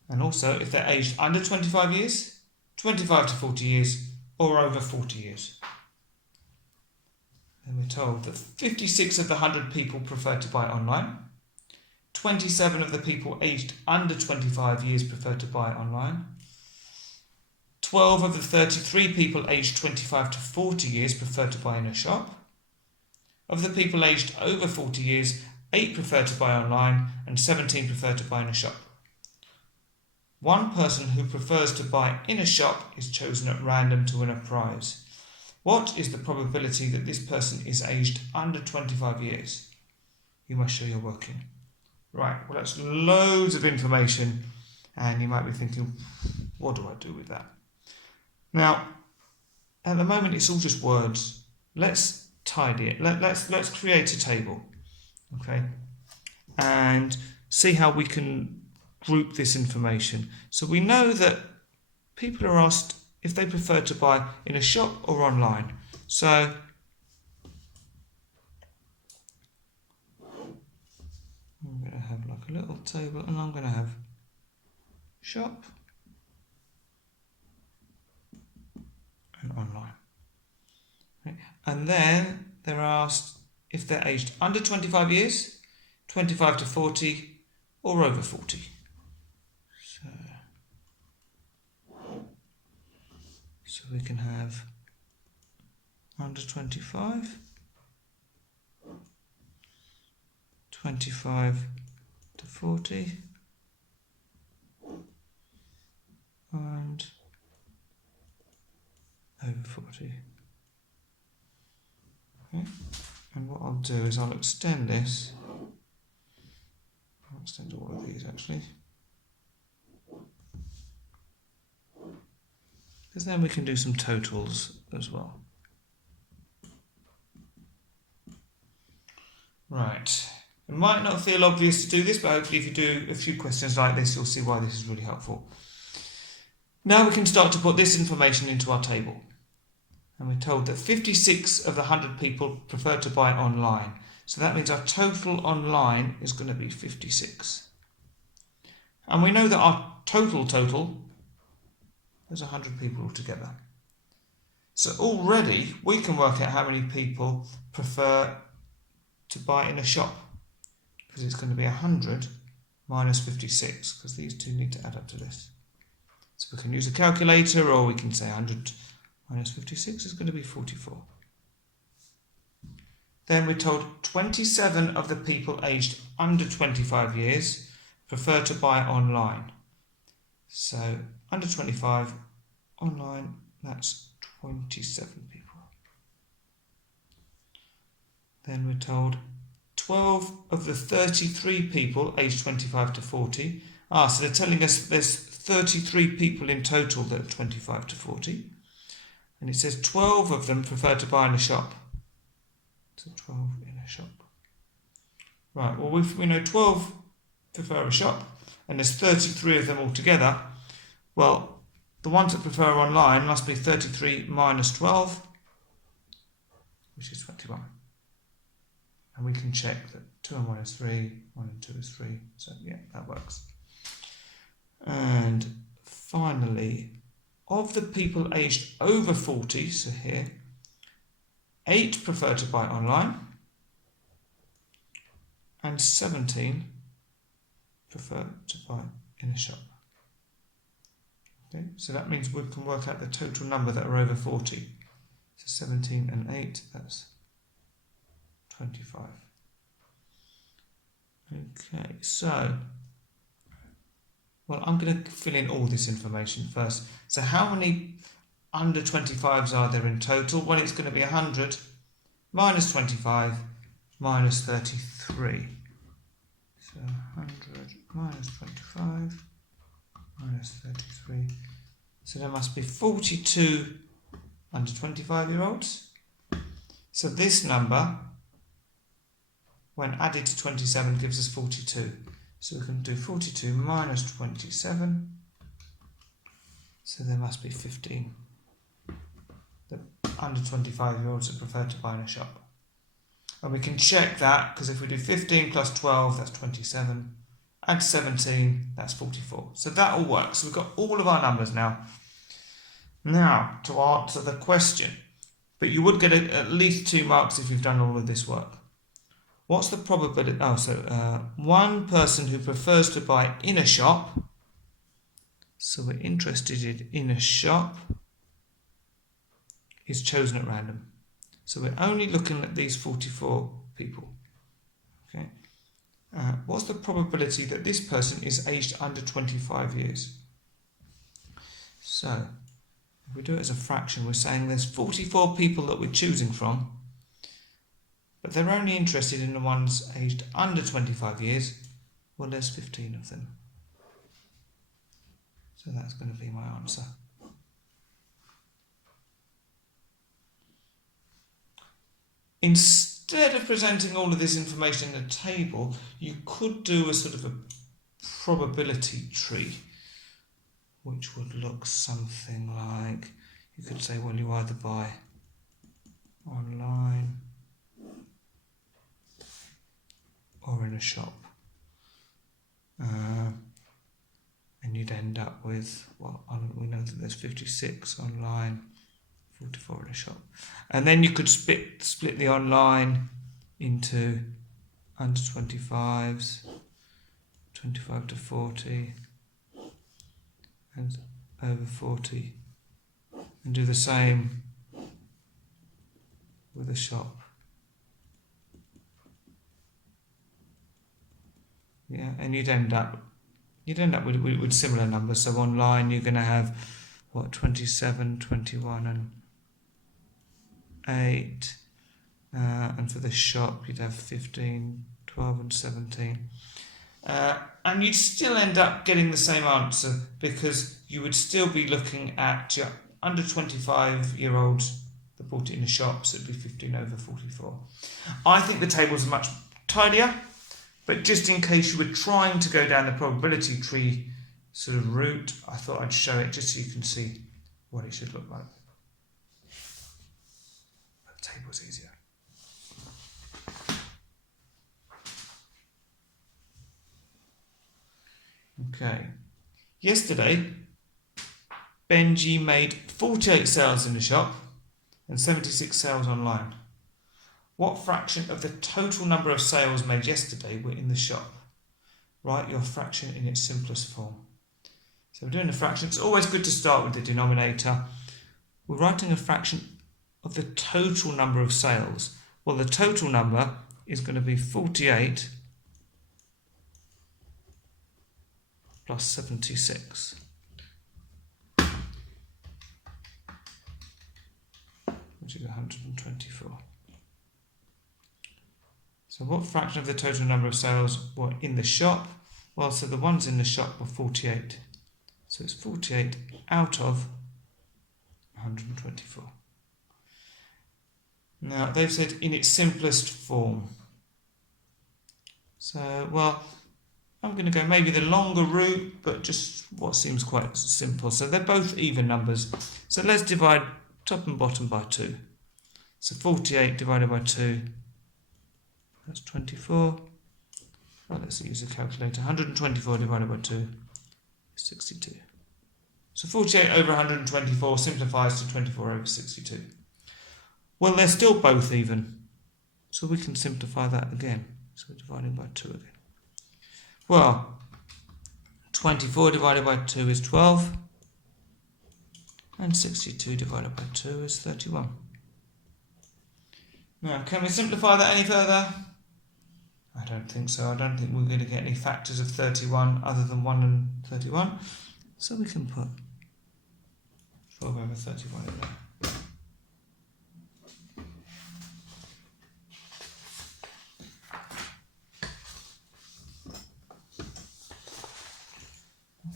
and also if they're aged under 25 years, 25 to 40 years, or over 40 years. And we're told that 56 of the 100 people prefer to buy online, 27 of the people aged under 25 years prefer to buy online, 12 of the 33 people aged 25 to 40 years prefer to buy in a shop. Of the people aged over 40 years, 8 prefer to buy online and 17 prefer to buy in a shop. One person who prefers to buy in a shop is chosen at random to win a prize. What is the probability that this person is aged under 25 years? You must show your working. Right, well that's loads of information and you might be thinking, what do I do with that? Now, at the moment it's all just words. Let's tidy it. Let's create a table, okay, and see how we can group this information. So we know that people are asked if they prefer to buy in a shop or online. So I'm going to have like a little table and I'm going to have shop and online. Okay. And then they're asked if they're aged under 25 years, 25 to 40 or over 40. So we can have under 25, 25 to 40, and over 40. Okay, and what I'll do is I'll extend this. I'll extend all of these actually, because then we can do some totals as well. Right, it might not feel obvious to do this, but hopefully if you do a few questions like this, you'll see why this is really helpful. Now we can start to put this information into our table. And we're told that 56 of the 100 people prefer to buy online. So that means our total online is going to be 56. And we know that our total is 100 people altogether. So already we can work out how many people prefer to buy in a shop, because it's going to be 100 minus 56, because these two need to add up to this. So we can use a calculator, or we can say 100 minus 56 is going to be 44. Then we're told 27 of the people aged under 25 years prefer to buy online. So under 25, online, that's 27 people. Then we're told 12 of the 33 people aged 25 to 40. So they're telling us there's 33 people in total that are 25 to 40. And it says 12 of them prefer to buy in a shop. So 12 in a shop. Right, well we know 12 prefer a shop, and there's 33 of them altogether. Well, the ones that prefer online must be 33 minus 12, which is 21. And we can check that 2 and 1 is 3, 1 and 2 is 3, so yeah, that works. And finally, of the people aged over 40, so here, 8 prefer to buy online, and 17 prefer to buy in a shop. Okay, so that means we can work out the total number that are over 40. So 17 and 8, that's 25. Okay, so, well, I'm going to fill in all this information first. So how many under 25s are there in total? Well, it's going to be 100 minus 25 minus 33. So 100 minus 25 minus 33. So there must be 42 under 25-year-olds. So this number, when added to 27, gives us 42. So we can do 42 minus 27. So there must be 15. The under 25-year-olds that prefer to buy in a shop. And we can check that, because if we do 15 plus 12, that's 27. Add 17, that's 44. So that all works. So we've got all of our numbers now. Now, to answer the question, but you would get at least 2 marks if you've done all of this work. What's the probability? One person who prefers to buy in a shop. So we're interested in a shop is chosen at random. So we're only looking at these 44 people. Okay. What's the probability that this person is aged under 25 years? So if we do it as a fraction, we're saying there's 44 people that we're choosing from, but they're only interested in the ones aged under 25 years. Well, there's 15 of them. So that's going to be my answer. Instead of presenting all of this information in a table, you could do a sort of a probability tree, which would look something like, you could say, well, you either buy online or in a shop. And you'd end up with, well, we know that there's 56 online, 44 in a shop. And then you could split the online into under 25s, 25 to 40, and over 40, and do the same with a shop. Yeah, and you'd end up with similar numbers. So online you're going to have, what, 27, 21 and 8, and for the shop you'd have 15, 12 and 17. And you'd still end up getting the same answer, because you would still be looking at your under 25-year-olds that bought it in the shops. It'd be 15 over 44. I think the tables are much tidier, but just in case you were trying to go down the probability tree sort of route, I thought I'd show it just so you can see what it should look like. The table's easier. Okay. Yesterday, Benji made 48 sales in the shop and 76 sales online. What fraction of the total number of sales made yesterday were in the shop? Write your fraction in its simplest form. So we're doing a fraction. It's always good to start with the denominator. We're writing a fraction of the total number of sales. Well, the total number is going to be 48 plus 76. Which is 124. So what fraction of the total number of sales were in the shop? Well, so the ones in the shop were 48. So it's 48 out of 124. Now, they've said in its simplest form. So, well, I'm going to go maybe the longer route, but just what seems quite simple. So they're both even numbers. So let's divide top and bottom by 2. So 48 divided by 2, that's 24. Well, let's use a calculator. 124 divided by 2 is 62. So 48 over 124 simplifies to 24 over 62. Well, they're still both even, so we can simplify that again. So we're dividing by 2 again. Well, 24 divided by 2 is 12, and 62 divided by 2 is 31. Now, can we simplify that any further? I don't think so. I don't think we're going to get any factors of 31 other than 1 and 31. So we can put 12 over 31 in there.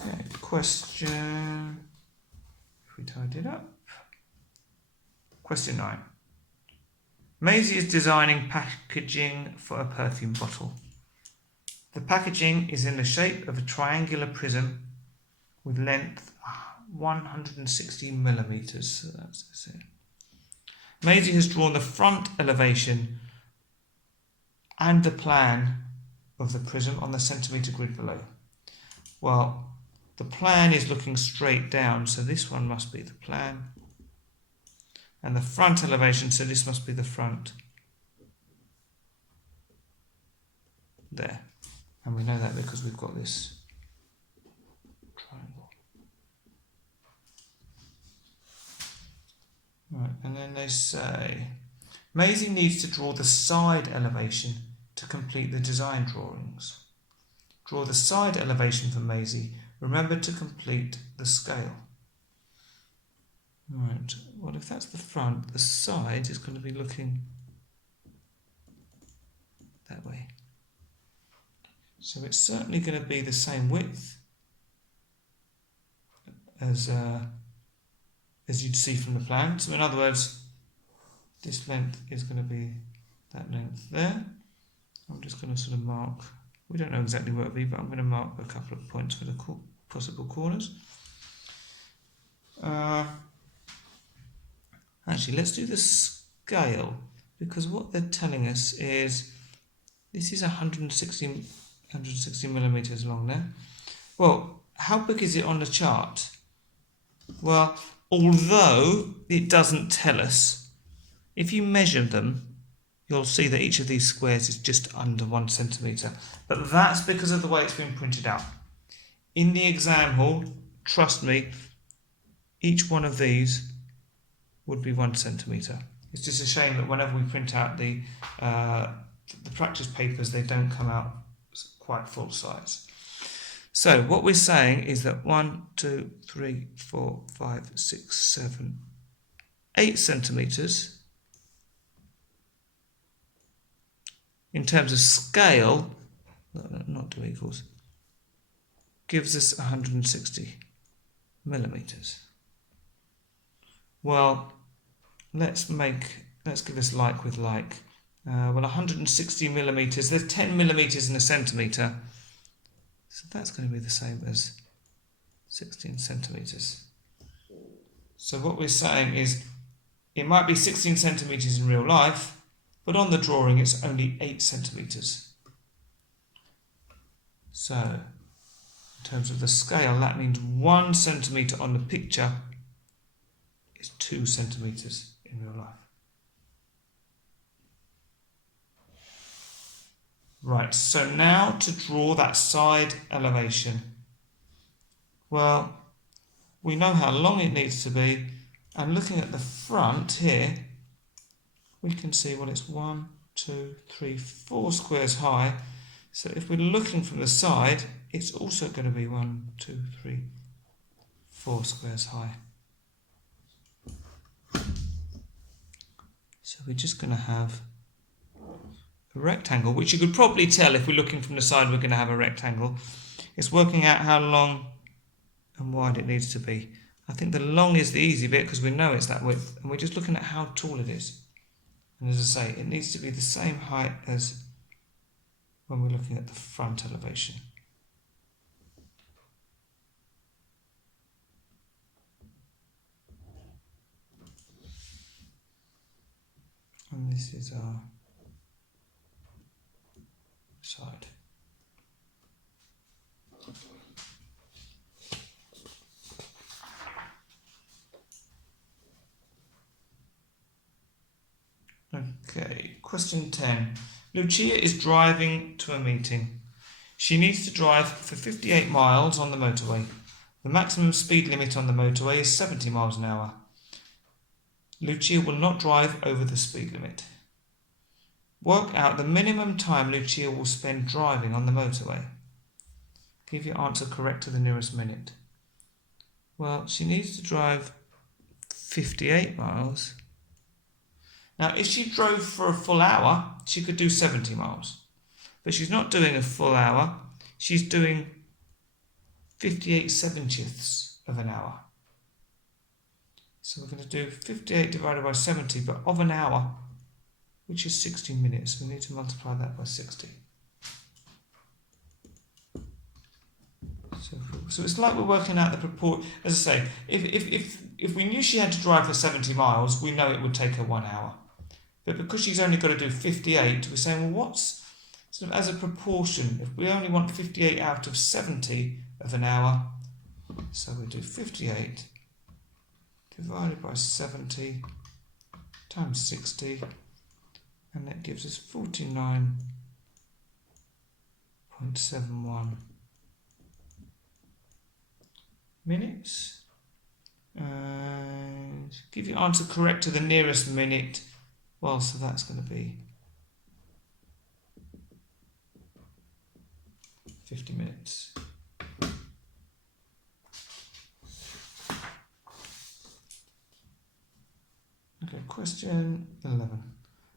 Okay, question, if we tidy it up. Question 9. Maisie is designing packaging for a perfume bottle. The packaging is in the shape of a triangular prism with length 160 millimeters. So that's it. Maisie has drawn the front elevation and the plan of the prism on the centimetre grid below. Well, the plan is looking straight down, so this one must be the plan. And the front elevation, so this must be the front. There. And we know that because we've got this triangle. Right, and then they say, Maisie needs to draw the side elevation to complete the design drawings. Draw the side elevation for Maisie. Remember to complete the scale. Right, well, if that's the front, the side is going to be looking that way. So it's certainly going to be the same width as you'd see from the plan. So in other words, this length is going to be that length there. I'm just going to sort of mark, we don't know exactly where it'll be, but I'm going to mark a couple of points for the possible corners. Actually, let's do the scale, because what they're telling us is this is 160 millimeters long there. Well, how big is it on the chart? Well, although it doesn't tell us, if you measure them, you'll see that each of these squares is just under 1 centimetre. But that's because of the way it's been printed out. In the exam hall, trust me, each one of these would be 1 centimetre. It's just a shame that whenever we print out the practice papers, they don't come out quite full size. So what we're saying is that 1, 2, 3, 4, 5, 6, 7, 8 centimetres in terms of scale, not do equals, gives us 160 millimeters. Well, let's give this like with like. Well, 160 millimeters, there's 10 millimeters in a centimetre, so that's going to be the same as 16 centimetres. So what we're saying is it might be 16 centimetres in real life, but on the drawing it's only 8 centimetres. So in terms of the scale, that means 1 centimetre on the picture is 2 centimetres in real life. Right, so now to draw that side elevation. Well, we know how long it needs to be, and looking at the front here, we can see, well, it's 1, 2, 3, 4 squares high. So if we're looking from the side, it's also going to be 1, 2, 3, 4 squares high. So we're just going to have a rectangle, which you could probably tell if we're looking from the side we're going to have a rectangle. It's working out how long and wide it needs to be. I think the long is the easy bit because we know it's that width, and we're just looking at how tall it is. And as I say, it needs to be the same height as when we're looking at the front elevation. And this is our side. Okay, question 10. Lucia is driving to a meeting. She needs to drive for 58 miles on the motorway. The maximum speed limit on the motorway is 70 miles an hour. Lucia will not drive over the speed limit. Work out the minimum time Lucia will spend driving on the motorway. Give your answer correct to the nearest minute. Well, she needs to drive 58 miles. Now, if she drove for a full hour, she could do 70 miles. But she's not doing a full hour. She's doing 58/70ths of an hour. So we're going to do 58 divided by 70, but of an hour, which is 60 minutes. We need to multiply that by 60. So it's like we're working out the proportion. As I say, if we knew she had to drive for 70 miles, we know it would take her 1 hour. But because she's only got to do 58, we're saying, well, what's sort of as a proportion? If we only want 58 out of 70 of an hour, so we do 58 divided by 70 times 60, and that gives us 49.71 minutes. And give your answer correct to the nearest minute. Well, so that's going to be 50 minutes. Okay, question 11.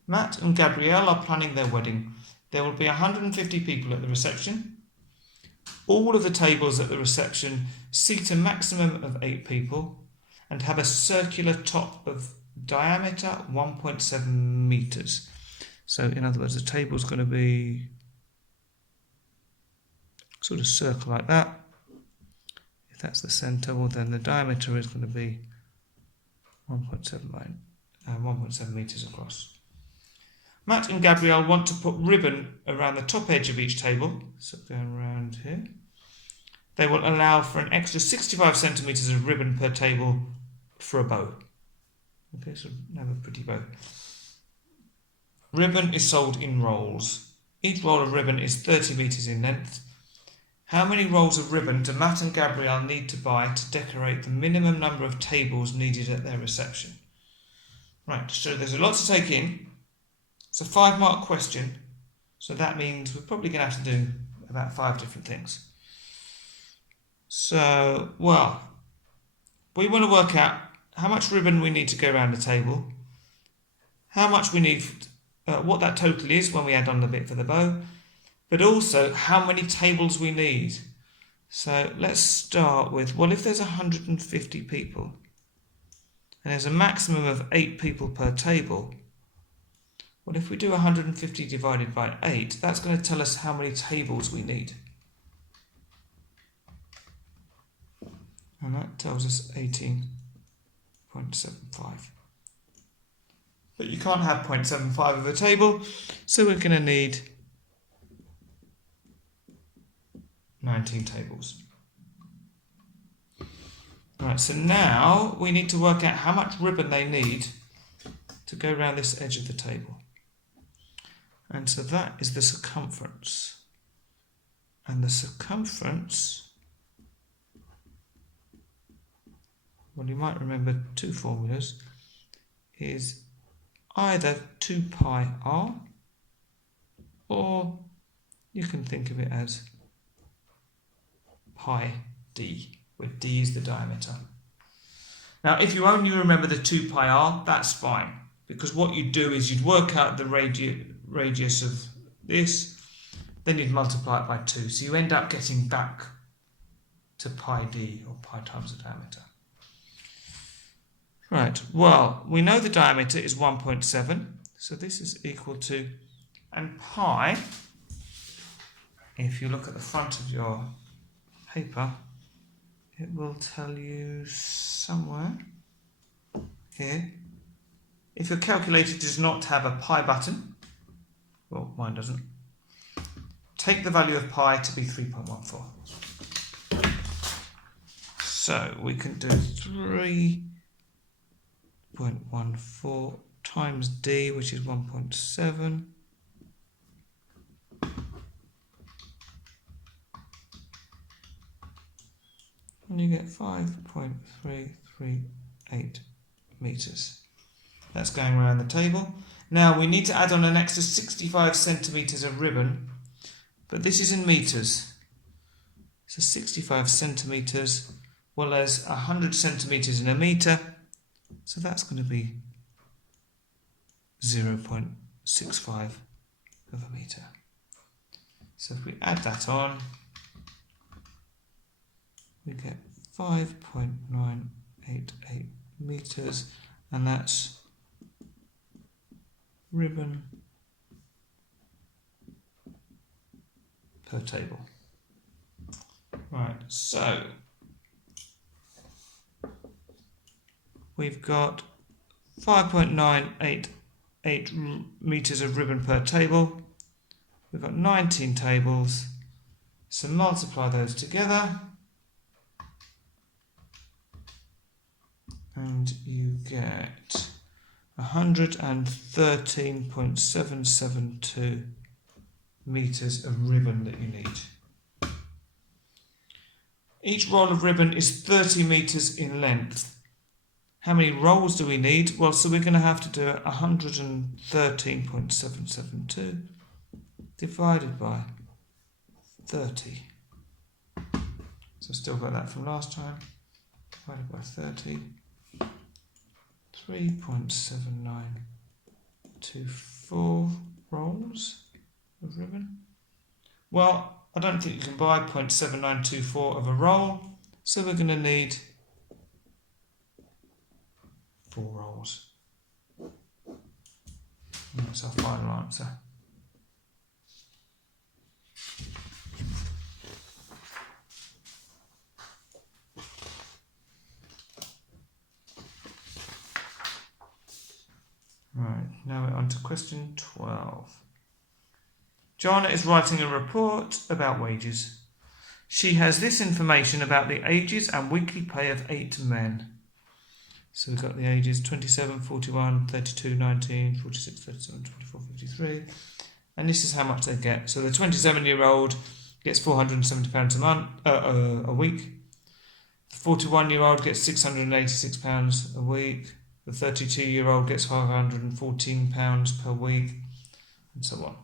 Matt and Gabrielle are planning their wedding. There will be 150 people at the reception. All of the tables at the reception seat a maximum of 8 people and have a circular top of diameter 1.7 meters. So in other words, the table's going to be sort of circle like that. If that's the center, well then the diameter is going to be 1.7 meters across. Matt and Gabrielle want to put ribbon around the top edge of each table, so going around here. They will allow for an extra 65 centimeters of ribbon per table for a bow. Okay, so have a pretty bow. Ribbon is sold in rolls. Each roll of ribbon is 30 meters in length. How many rolls of ribbon do Matt and Gabrielle need to buy to decorate the minimum number of tables needed at their reception? Right, so there's a lot to take in. It's a 5-mark question, so that means we're probably going to have to do about 5 different things. So, well, we want to work out how much ribbon we need to go around the table, how much we need what that total is when we add on the bit for the bow, but also how many tables we need. So let's start with, well, if there's 150 people and there's a maximum of 8 people per table, well, if we do 150 divided by 8, that's going to tell us how many tables we need. And that tells us 18.75. But you can't have 0.75 of a table, so we're going to need 19 tables. Right, so now we need to work out how much ribbon they need to go around this edge of the table. And so that is the circumference. And the circumference, well, you might remember two formulas, is either 2 pi r, or you can think of it as pi d, where d is the diameter. Now, if you only remember the 2 pi r, that's fine, because what you'd do is you'd work out the radius of this, then you'd multiply it by 2, so you end up getting back to pi d, or pi times the diameter. Right, well, we know the diameter is 1.7, so this is equal to, and pi, if you look at the front of your paper, it will tell you somewhere here. If your calculator does not have a pi button, well, mine doesn't, take the value of pi to be 3.14. So we can do 3.14 times d, which is 1.7. And you get 5.338 meters. That's going around the table. Now we need to add on an extra 65 centimeters of ribbon, but this is in meters. So 65 centimeters, well, there's 100 centimeters in a meter, so that's going to be 0.65 of a meter. So if we add that on, we get 5.988 meters, and that's ribbon per table. Right, so we've got 5.988 meters of ribbon per table. We've got 19 tables, so multiply those together and you get 113.772 meters of ribbon that you need. Each roll of ribbon is 30 meters in length. How many rolls do we need? Well, so we're going to have to do 113.772 divided by 30. So still got that from last time. Divided by 30. 3.7924 rolls of ribbon. Well, I don't think you can buy 0.7924 of a roll, so we're going to need 4 rolls. And that's our final answer. Right, now we're on to question 12. Joanna is writing a report about wages. She has this information about the ages and weekly pay of 8 men. So we've got the ages 27, 41, 32, 19, 46, 37, 24, 53. And this is how much they get. So the 27-year-old gets £470 a month, a week. The 41-year-old gets £686 a week. The 32-year-old gets £514 per week, and so on.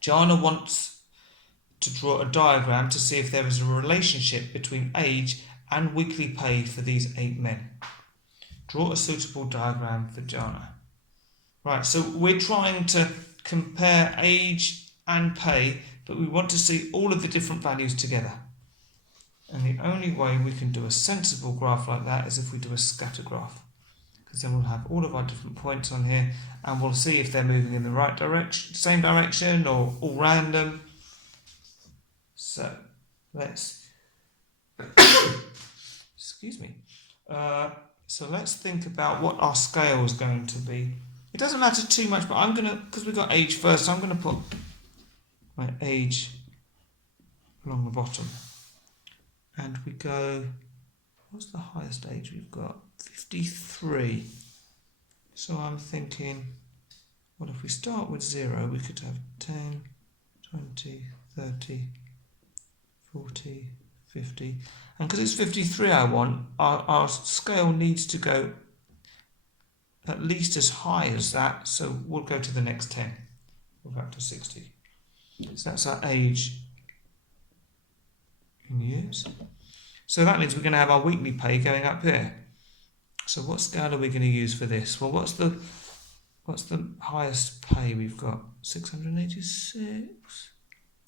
Jana wants to draw a diagram to see if there is a relationship between age and weekly pay for these 8 men. Draw a suitable diagram for Jana. Right, so we're trying to compare age and pay, but we want to see all of the different values together. And the only way we can do a sensible graph like that is if we do a scatter graph. Because then we'll have all of our different points on here and we'll see if they're moving in the right direction, same direction, or all random. So let's excuse me. So let's think about what our scale is going to be. It doesn't matter too much, but I'm gonna, because we've got age first, I'm gonna put my age along the bottom. And we go, what's the highest age we've got? 53. So I'm thinking, well, if we start with 0, we could have 10, 20, 30, 40, 50. And because it's 53 I want, our scale needs to go at least as high as that, so we'll go to the next 10. We'll go up to 60. So that's our age in years. So that means we're going to have our weekly pay going up here. So what scale are we going to use for this? Well, what's the highest pay we've got? 686?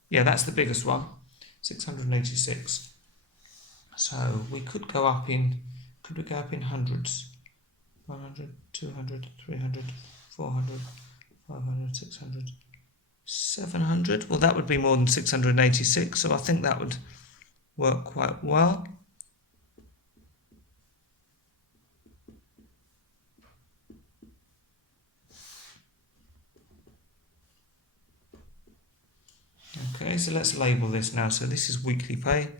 Yeah, that's the biggest one. 686. So we could go up in, could we go up in hundreds? 100, 200, 300, 400, 500, 600, 700. Well, that would be more than 686, so I think that would work quite well. Okay, so let's label this now. So this is weekly pay.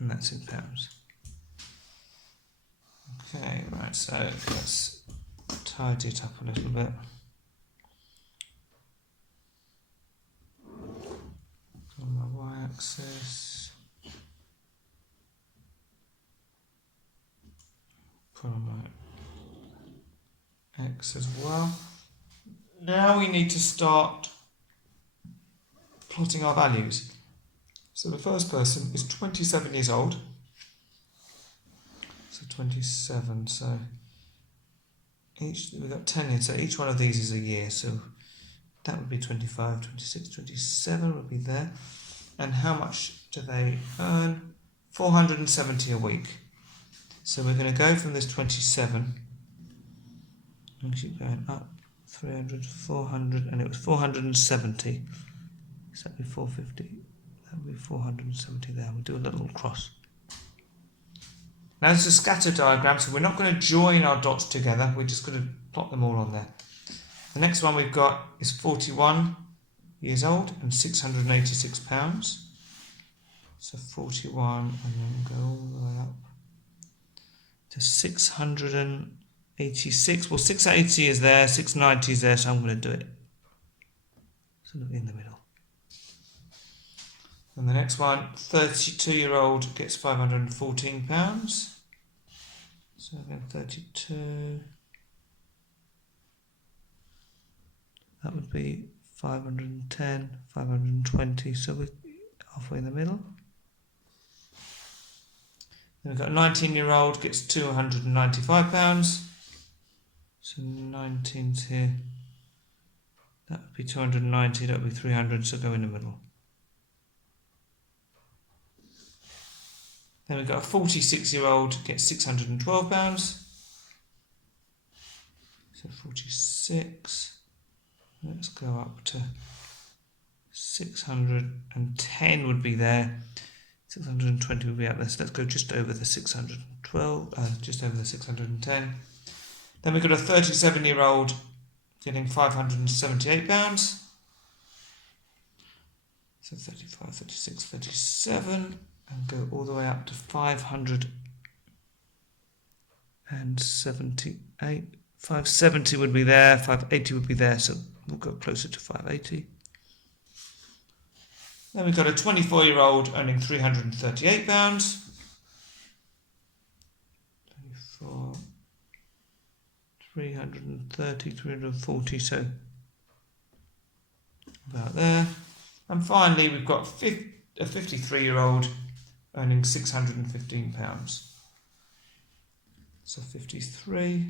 And that's in pounds. Okay, right, so let's tidy it up a little bit. On my y-axis. Put on my x as well. Now we need to start plotting our values. So the first person is 27 years old. So 27, so we've got 10 here, so each one of these is a year, so that would be 25, 26, 27 would be there. And how much do they earn? 470 a week. So we're going to go from this 27 and keep going up 300, 400, and it was 470. So that'd be 450. That would be 470 there. We'll do a little cross. Now this is a scatter diagram, so we're not going to join our dots together. We're just going to plot them all on there. The next one we've got is 41 years old and £686. So 41, and then go all the way up to 686. Well, 680 is there, 690 is there, so I'm going to do it sort of in the middle. And the next one, 32-year-old gets £514. So again, 32. That would be 510, 520. So we're halfway in the middle. Then we've got a 19-year-old gets £295. So 19's here. That would be 290. That would be 300. So go in the middle. Then we've got a 46-year-old gets £612. So 46. Let's go up to 610 would be there. 620 would be out there. So let's go just over the 612, just over the 610. Then we've got a 37-year-old getting £578. So 35, 36, 37. And go all the way up to 578. 570 would be there, 580 would be there, so we'll go closer to 580. Then we've got a 24-year-old earning £338. 24, 330, 340, so about there. And finally, we've got a 53-year-old earning £615. So 53.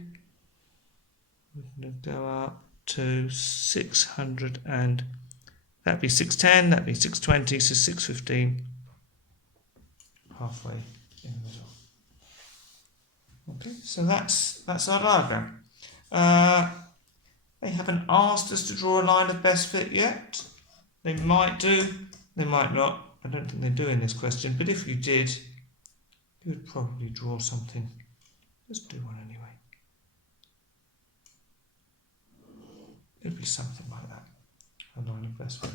We're going to go up to 600 and that'd be 610, that'd be 620, so 615. Halfway in the middle. Okay, so that's our diagram. They haven't asked us to draw a line of best fit yet. They might do, they might not. I don't think they do in this question, but if you did, you would probably draw something. Let's do one anyway. It'd be something like that, a line of best fit.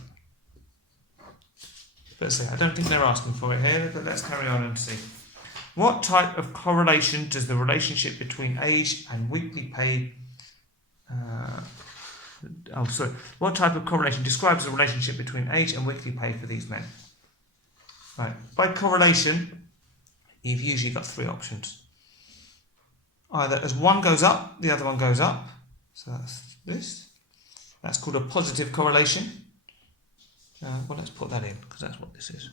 But say, I don't think they're asking for it here, but let's carry on and see. What type of correlation does the relationship between age and weekly pay what type of correlation describes the relationship between age and weekly pay for these men? Right. By correlation, you've usually got three options. Either as one goes up, the other one goes up. So that's this. That's called a positive correlation. Well, let's put that in, because that's what this is.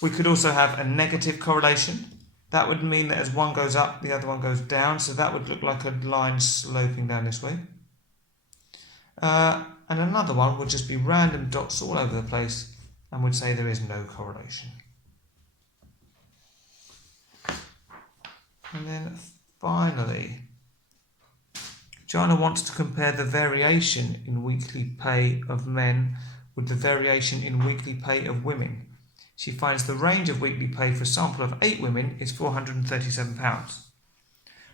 We could also have a negative correlation. That would mean that as one goes up, the other one goes down. So that would look like a line sloping down this way. And another one would just be random dots all over the place and would say there is no correlation. And then finally, Jana wants to compare the variation in weekly pay of men with the variation in weekly pay of women. She finds the range of weekly pay for a sample of 8 women is £437.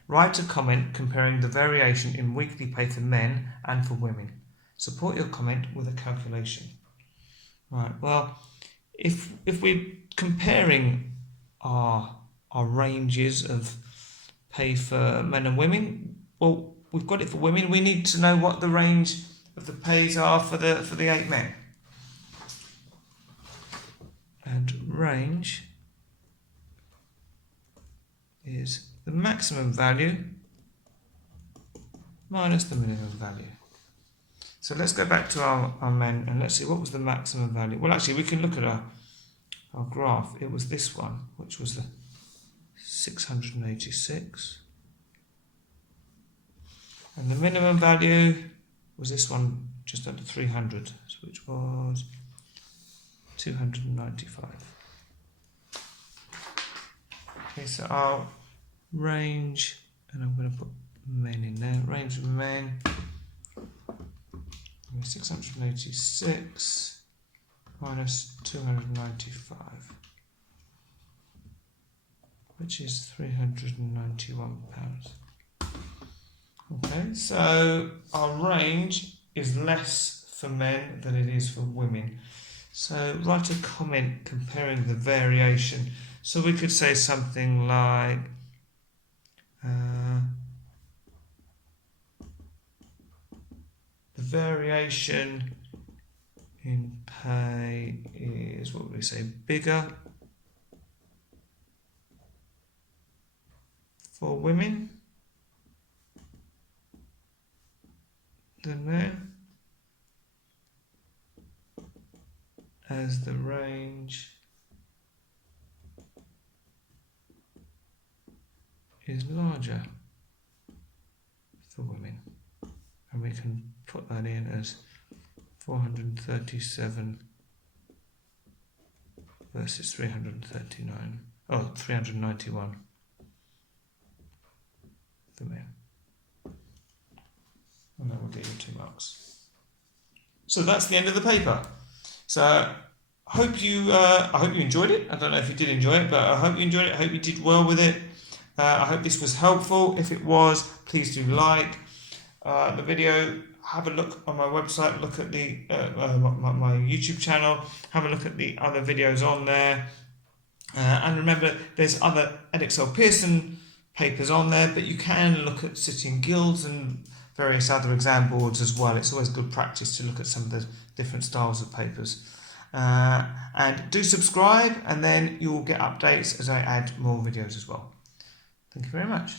Write a comment comparing the variation in weekly pay for men and for women. Support your comment with a calculation. Right, well, if we're comparing our ranges of pay for men and women, well, we've got it for women. We need to know what the range of the pays are for the 8 men. And range is the maximum value minus the minimum value. So let's go back to our men and let's see what was the maximum value. Well, actually, we can look at our graph. It was this one, which was the 686. And the minimum value was this one, just under 300, which was 295. Okay, so our range, and I'm going to put men in there, range of men, 686 minus 295, which is £391. Okay, so our range is less for men than it is for women. So write a comment comparing the variation. So we could say something like the variation in pay is, what would we say, bigger for women than men, as the range is larger for women. And we can put that in as 437 versus 339. Oh, 391 for men. And that will get you 2 marks. So that's the end of the paper. So I hope you enjoyed it. I don't know if you did enjoy it, but I hope you enjoyed it. I hope you did well with it. I hope this was helpful. If it was, please do like the video. Have a look on my website. Look at the my YouTube channel. Have a look at the other videos on there. And remember, there's other Edexcel Pearson papers on there, but you can look at Sitting Guilds and various other exam boards as well. It's always good practice to look at some of the different styles of papers. And do subscribe, and then you'll get updates as I add more videos as well. Thank you very much.